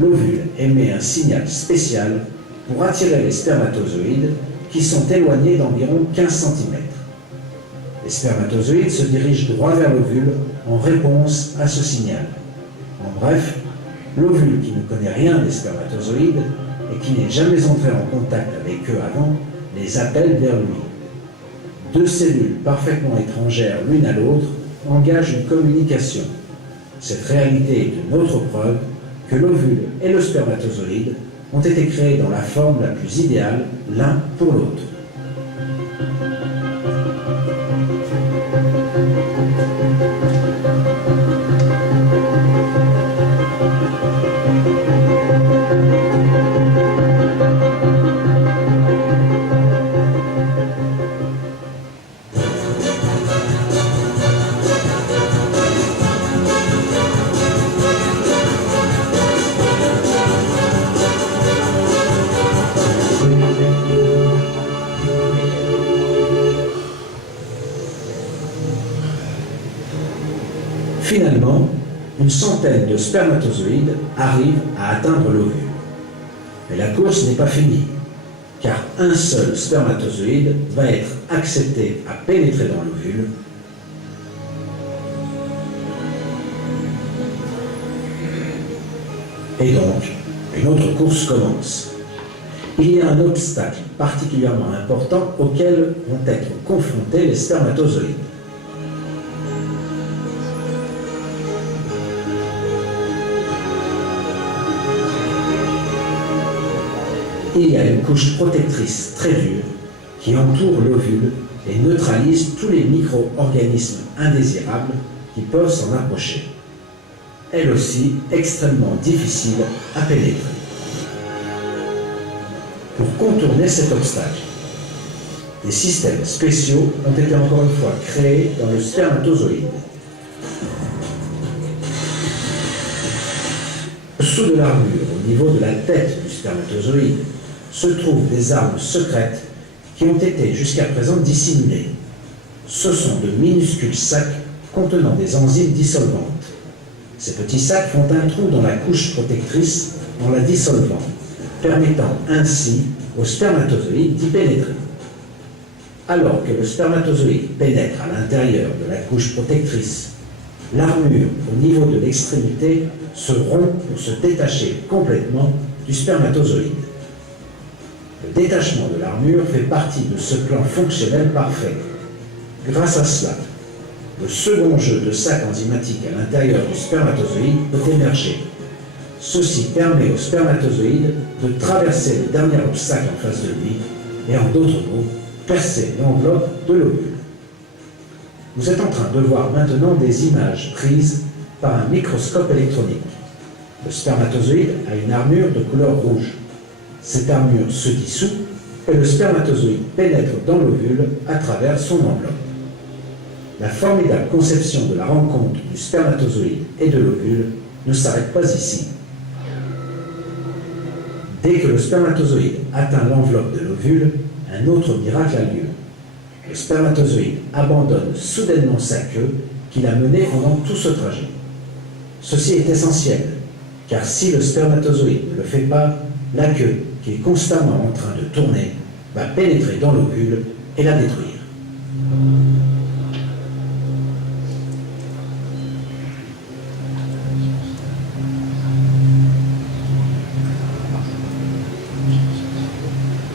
L'ovule émet un signal spécial pour attirer les spermatozoïdes qui sont éloignés d'environ 15 cm. Les spermatozoïdes se dirigent droit vers l'ovule en réponse à ce signal. En bref, l'ovule qui ne connaît rien des spermatozoïdes et qui n'est jamais entré en contact avec eux avant, les appelle vers lui. Deux cellules parfaitement étrangères l'une à l'autre engagent une communication. Cette réalité est une autre preuve que l'ovule et le spermatozoïde ont été créés dans la forme la plus idéale l'un pour l'autre. Finalement, une centaine de spermatozoïdes arrivent à atteindre l'ovule. Mais la course n'est pas finie, car un seul spermatozoïde va être accepté à pénétrer dans l'ovule, et donc une autre course commence. Il y a un obstacle particulièrement important auquel vont être confrontés les spermatozoïdes. Il y a une couche protectrice très dure qui entoure l'ovule et neutralise tous les micro-organismes indésirables qui peuvent s'en approcher. Elle aussi extrêmement difficile à pénétrer. Pour contourner cet obstacle, des systèmes spéciaux ont été encore une fois créés dans le spermatozoïde. Sous de l'armure, au niveau de la tête du spermatozoïde, se trouvent des armes secrètes qui ont été jusqu'à présent dissimulées. Ce sont de minuscules sacs contenant des enzymes dissolvantes. Ces petits sacs font un trou dans la couche protectrice en la dissolvant, permettant ainsi au spermatozoïde d'y pénétrer. Alors que le spermatozoïde pénètre à l'intérieur de la couche protectrice, l'armure au niveau de l'extrémité se rompt pour se détacher complètement du spermatozoïde. Le détachement de l'armure fait partie de ce plan fonctionnel parfait. Grâce à cela, le second jeu de sac enzymatique à l'intérieur du spermatozoïde peut émerger. Ceci permet au spermatozoïde de traverser le dernier obstacle en face de lui et, en d'autres mots, percer l'enveloppe de l'ovule. Vous êtes en train de voir maintenant des images prises par un microscope électronique. Le spermatozoïde a une armure de couleur rouge. Cette armure se dissout et le spermatozoïde pénètre dans l'ovule à travers son enveloppe. La formidable conception de la rencontre du spermatozoïde et de l'ovule ne s'arrête pas ici. Dès que le spermatozoïde atteint l'enveloppe de l'ovule, un autre miracle a lieu. Le spermatozoïde abandonne soudainement sa queue qu'il a menée pendant tout ce trajet. Ceci est essentiel, car si le spermatozoïde ne le fait pas, la queue, qui est constamment en train de tourner, va pénétrer dans l'ovule et la détruire.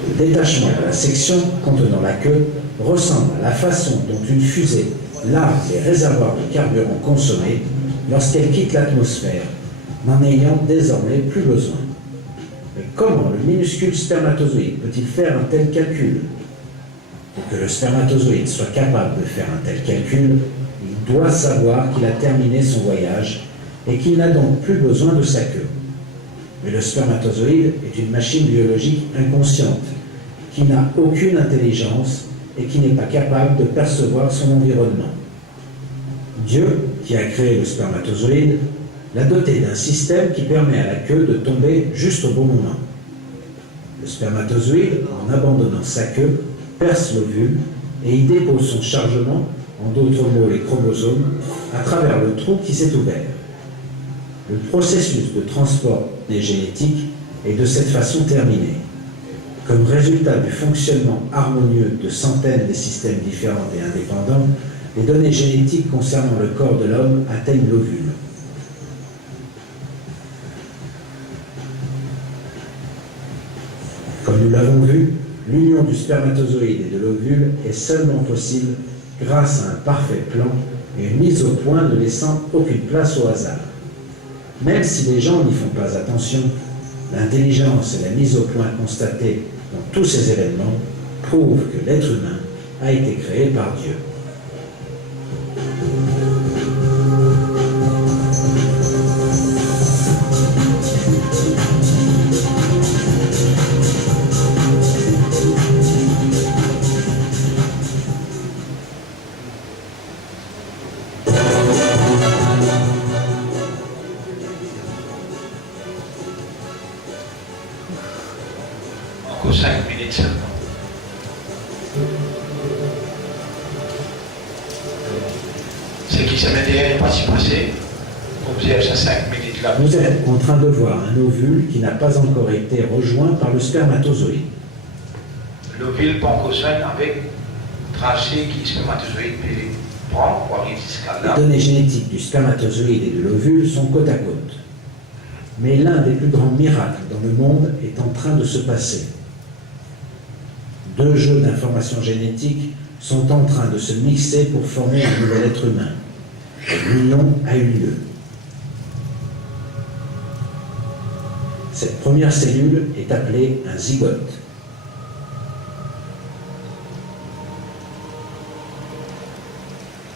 Le détachement de la section contenant la queue ressemble à la façon dont une fusée lave les réservoirs de carburant consommés lorsqu'elle quitte l'atmosphère, n'en ayant désormais plus besoin. Mais comment le minuscule spermatozoïde peut-il faire un tel calcul? Pour que le spermatozoïde soit capable de faire un tel calcul, il doit savoir qu'il a terminé son voyage et qu'il n'a donc plus besoin de sa queue. Mais le spermatozoïde est une machine biologique inconsciente, qui n'a aucune intelligence et qui n'est pas capable de percevoir son environnement. Dieu, qui a créé le spermatozoïde, l'a doté d'un système qui permet à la queue de tomber juste au bon moment. Le spermatozoïde, en abandonnant sa queue, perce l'ovule et y dépose son chargement, en d'autres mots les chromosomes, à travers le trou qui s'est ouvert. Le processus de transport des génétiques est de cette façon terminé. Comme résultat du fonctionnement harmonieux de centaines de systèmes différents et indépendants, les données génétiques concernant le corps de l'homme atteignent l'ovule. Comme nous l'avons vu, l'union du spermatozoïde et de l'ovule est seulement possible grâce à un parfait plan et une mise au point ne laissant aucune place au hasard. Même si les gens n'y font pas attention, l'intelligence et la mise au point constatée dans tous ces événements prouvent que l'être humain a été créé par Dieu. Encore 5 minutes seulement. Ce qui se met derrière n'est pas si passé. Observe ça 5 minutes Vous êtes en train de voir un ovule qui n'a pas encore été rejoint par le spermatozoïde. L'ovule pancozoïde avec tracé qui spermatozoïde peut prendre pour arriver jusqu'à là. Les données génétiques du spermatozoïde et de l'ovule sont côte à côte. Mais l'un des plus grands miracles dans le monde est en train de se passer. Deux jeux d'informations génétiques sont en train de se mixer pour former un nouvel être humain. L'union a eu lieu. Cette première cellule est appelée un zygote.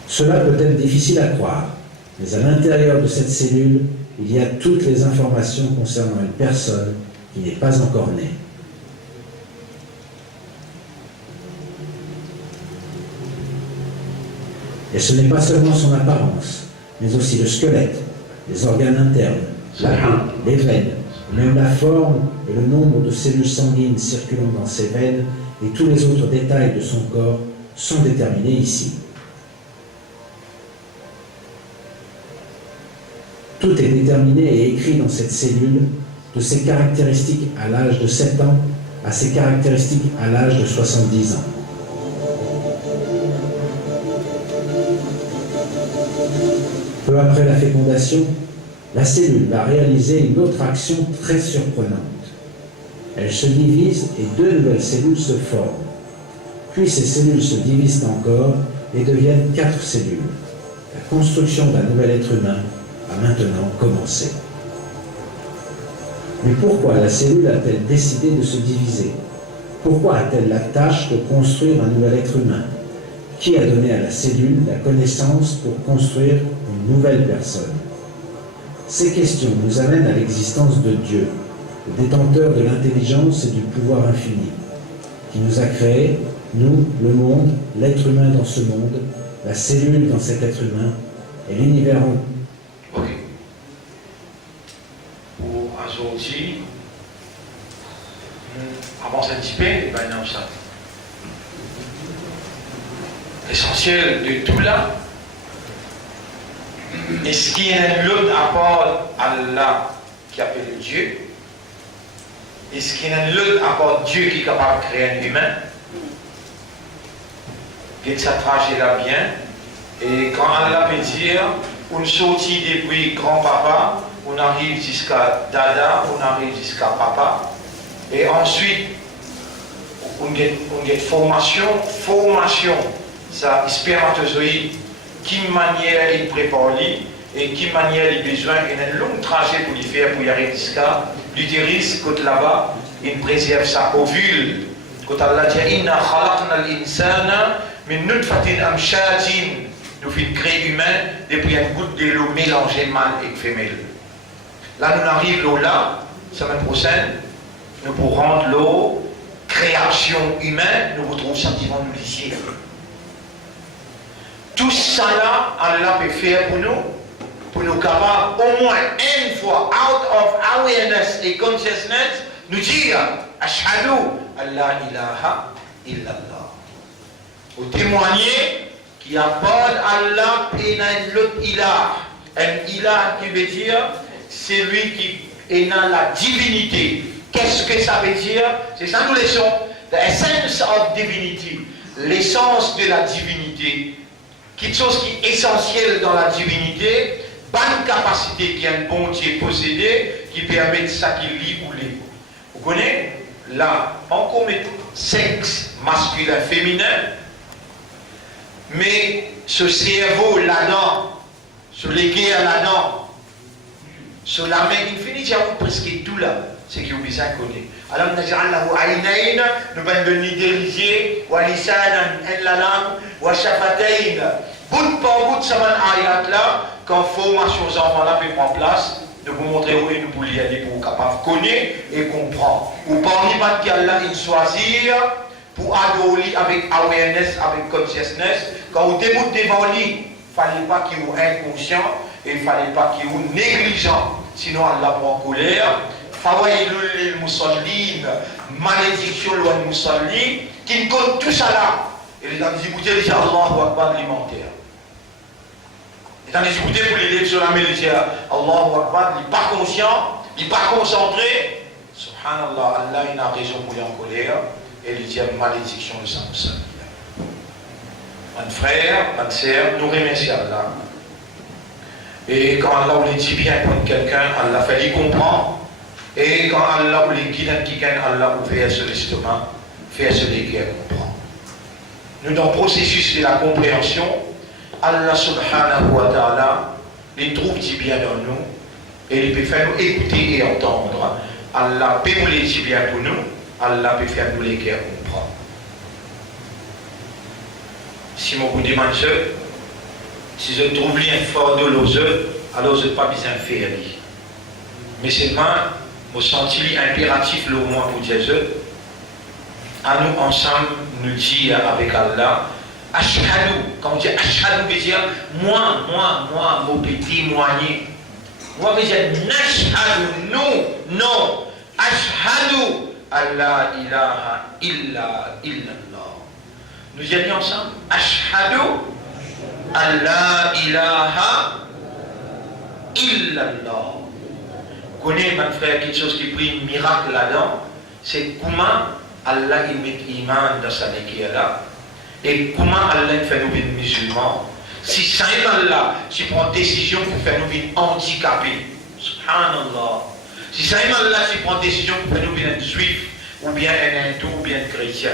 Cela peut être difficile à croire, mais à l'intérieur de cette cellule, il y a toutes les informations concernant une personne qui n'est pas encore née. Et ce n'est pas seulement son apparence, mais aussi le squelette, les organes internes, la peau, les veines, même la forme et le nombre de cellules sanguines circulant dans ses veines et tous les autres détails de son corps sont déterminés ici. Tout est déterminé et écrit dans cette cellule, de ses caractéristiques à l'âge de 7 ans à ses caractéristiques à l'âge de 70 ans. Peu après la fécondation, la cellule va réaliser une autre action très surprenante. Elle se divise et deux nouvelles cellules se forment. Puis ces cellules se divisent encore et deviennent 4 cellules. La construction d'un nouvel être humain a maintenant commencé. Mais pourquoi la cellule a-t-elle décidé de se diviser? Pourquoi a-t-elle la tâche de construire un nouvel être humain? Qui a donné à la cellule la connaissance pour construire une nouvelle personne? Ces questions nous amènent à l'existence de Dieu, le détenteur de l'intelligence et du pouvoir infini, qui nous a créés, nous, le monde, l'être humain dans ce monde, la cellule dans cet être humain, et l'univers en... Ok. Pour aujourd'hui, avance un petit peu, et bien non, ça. L'essentiel de tout là, est-ce qu'il y a un autre à part Allah qui appelle Dieu? Est-ce qu'il y a un autre à part Dieu qui est capable de créer un humain? Bien ça trajet là bien. Et quand Allah peut dire, on sortit depuis grand-papa, on arrive jusqu'à Dada, on arrive jusqu'à Papa. Et ensuite, on a formation, ça, spermatozoïde, quelle manière il prépare lui, et quelle manière il a besoin, il y a un long trajet pour lui faire, pour y arriver jusqu'à l'utérus, côté là-bas, il préserve sa ovule. Quand Allah dit, Inna khalaqna al-insana min nutfatin amshajin, nous faisons créer humain depuis une goutte de l'eau mélangée mâle et femelle. Là, nous arrivons là, semaine prochaine, nous pourrons rendre l'eau, création humaine, nous retrouvons sentiment de plaisir. Tout ça là, Allah peut faire pour nous capables, au moins une fois, out of awareness et consciousness, nous dire, Ashhadu Allah ilaha illallah. Pour témoigner qu'il n'y a pas d'Allah et un autre ilah. Un ilah qui veut dire, c'est lui qui est dans la divinité. Qu'est-ce que ça veut dire? C'est ça nous laissons. The essence of divinity. L'essence de la divinité. Quelque chose qui est essentiel dans la divinité, bonne capacité qui a un bon Dieu possédé, qui permet de ça qu'il lit ou lit. Vous connaissez? Là, on commet sexe masculin, féminin, mais ce cerveau là-dedans, ce légué là-dedans, sur la main infinie, j'avoue presque tout là, c'est qu'il y a besoin de connaître. Alors, nous avons aynaïn, nous allons venir diriger, ou lisanan, en la langue, ou shafatayn. Bout par bout, ça va ayat là, quand formation aux enfants là peut prendre place, de vous montrer où nous pouvons y aller pour être capable de connaître et comprendre. Ou parmi pas de Allah, il choisir pour adorer avec awareness, avec consciousness. Quand vous déboutez devant lui, il ne fallait pas qu'il vous inconscient et il ne fallait pas qu'il vous négligent. Sinon, Allah prend colère. Fawailul musallin, malédiction loin de musallin, qui ne compte tout ça là. Et les gens disent, écoutez, déjà Allah Akbar alimentaire. Et Tandis que écoutez, pour l'aider sur la main, il dit Allahu Akbar, il n'est pas conscient, il n'est pas concentré. Subhanallah, Allah, il a raison pour lui en colère, et il dit malédiction de sang. Mon frère, ma sœur, nous remercions Allah. Et quand Allah vous dit bien pour quelqu'un, Allah fait lui comprendre. Et quand Allah vous guide quelqu'un, Allah vous fait sur l'estomac, fait sur les guerres comprendre. Nous, dans le processus de la compréhension, Allah subhanahu wa ta'ala, il trouve du bien dans nous et il peut faire nous écouter et entendre. Allah peut nous les dire bien pour nous, Allah peut faire nous les guerres comprendre. Si mon vous demande ça, si je trouve lien fort de l'ose, alors je n'ai pas besoin de faire. Mais seulement, je sens impératif le moins pour dire à nous ensemble, nous dire avec Allah, Ashhadu, quand on dit Ashhadu, veut dire moi, mon petit moyen. Moi, veut dire Nashhadu, nous, non. Ashhadu, Allah ilaha illa illallah. Nous disons ensemble, Ashhadu, Allah ilaha illallah. Connais, mon frère, quelque chose qui prie un miracle là-dedans, c'est comment Allah il met iman dans sa déquille là. Et comment Allah fait nous venir musulmans. Si ça est Allah, si prend décision pour faire nous venir handicapés. Subhanallah. Si ça est Allah, si prend décision pour faire nous venir juifs, ou bien un hindou, ou bien un chrétien.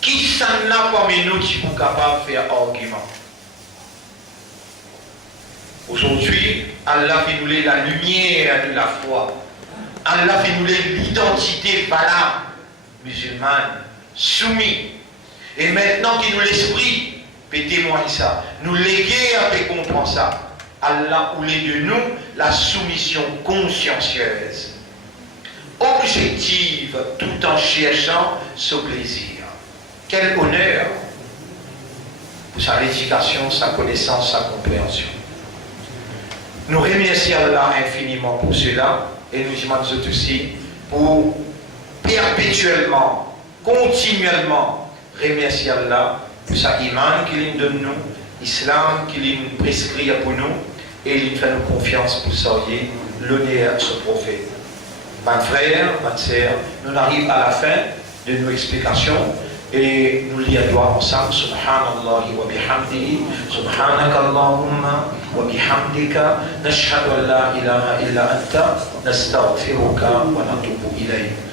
Qui s'en a parmi nous qui sont capables de faire argument? Aujourd'hui, Allah fait nous la lumière de la foi. Allah fait nous l'identité valable, musulmane, soumise. Et maintenant qu'il nous l'esprit, peut témoigner ça. Nous léguer avec comprendre ça. Allah voulait de nous la soumission consciencieuse, objective, tout en cherchant ce plaisir. Quel honneur pour sa éducation, sa connaissance, sa compréhension. Nous remercions Allah infiniment pour cela et nous demandons aussi pour perpétuellement, continuellement remercier Allah pour sa iman qu'il nous donne nous, islam qu'il nous prescrit pour nous et il fait nous confiance pour saluer l'honneur à ce prophète. Mes frères, mes sœurs, nous arrivons à la fin de nos explications et nous lisons ensemble Subhanallah wa bihamdihi Subhanakallahumma wa bihamdika nashhadu an la ilaha illa anta nastaghfiruka wa natubu ilayk.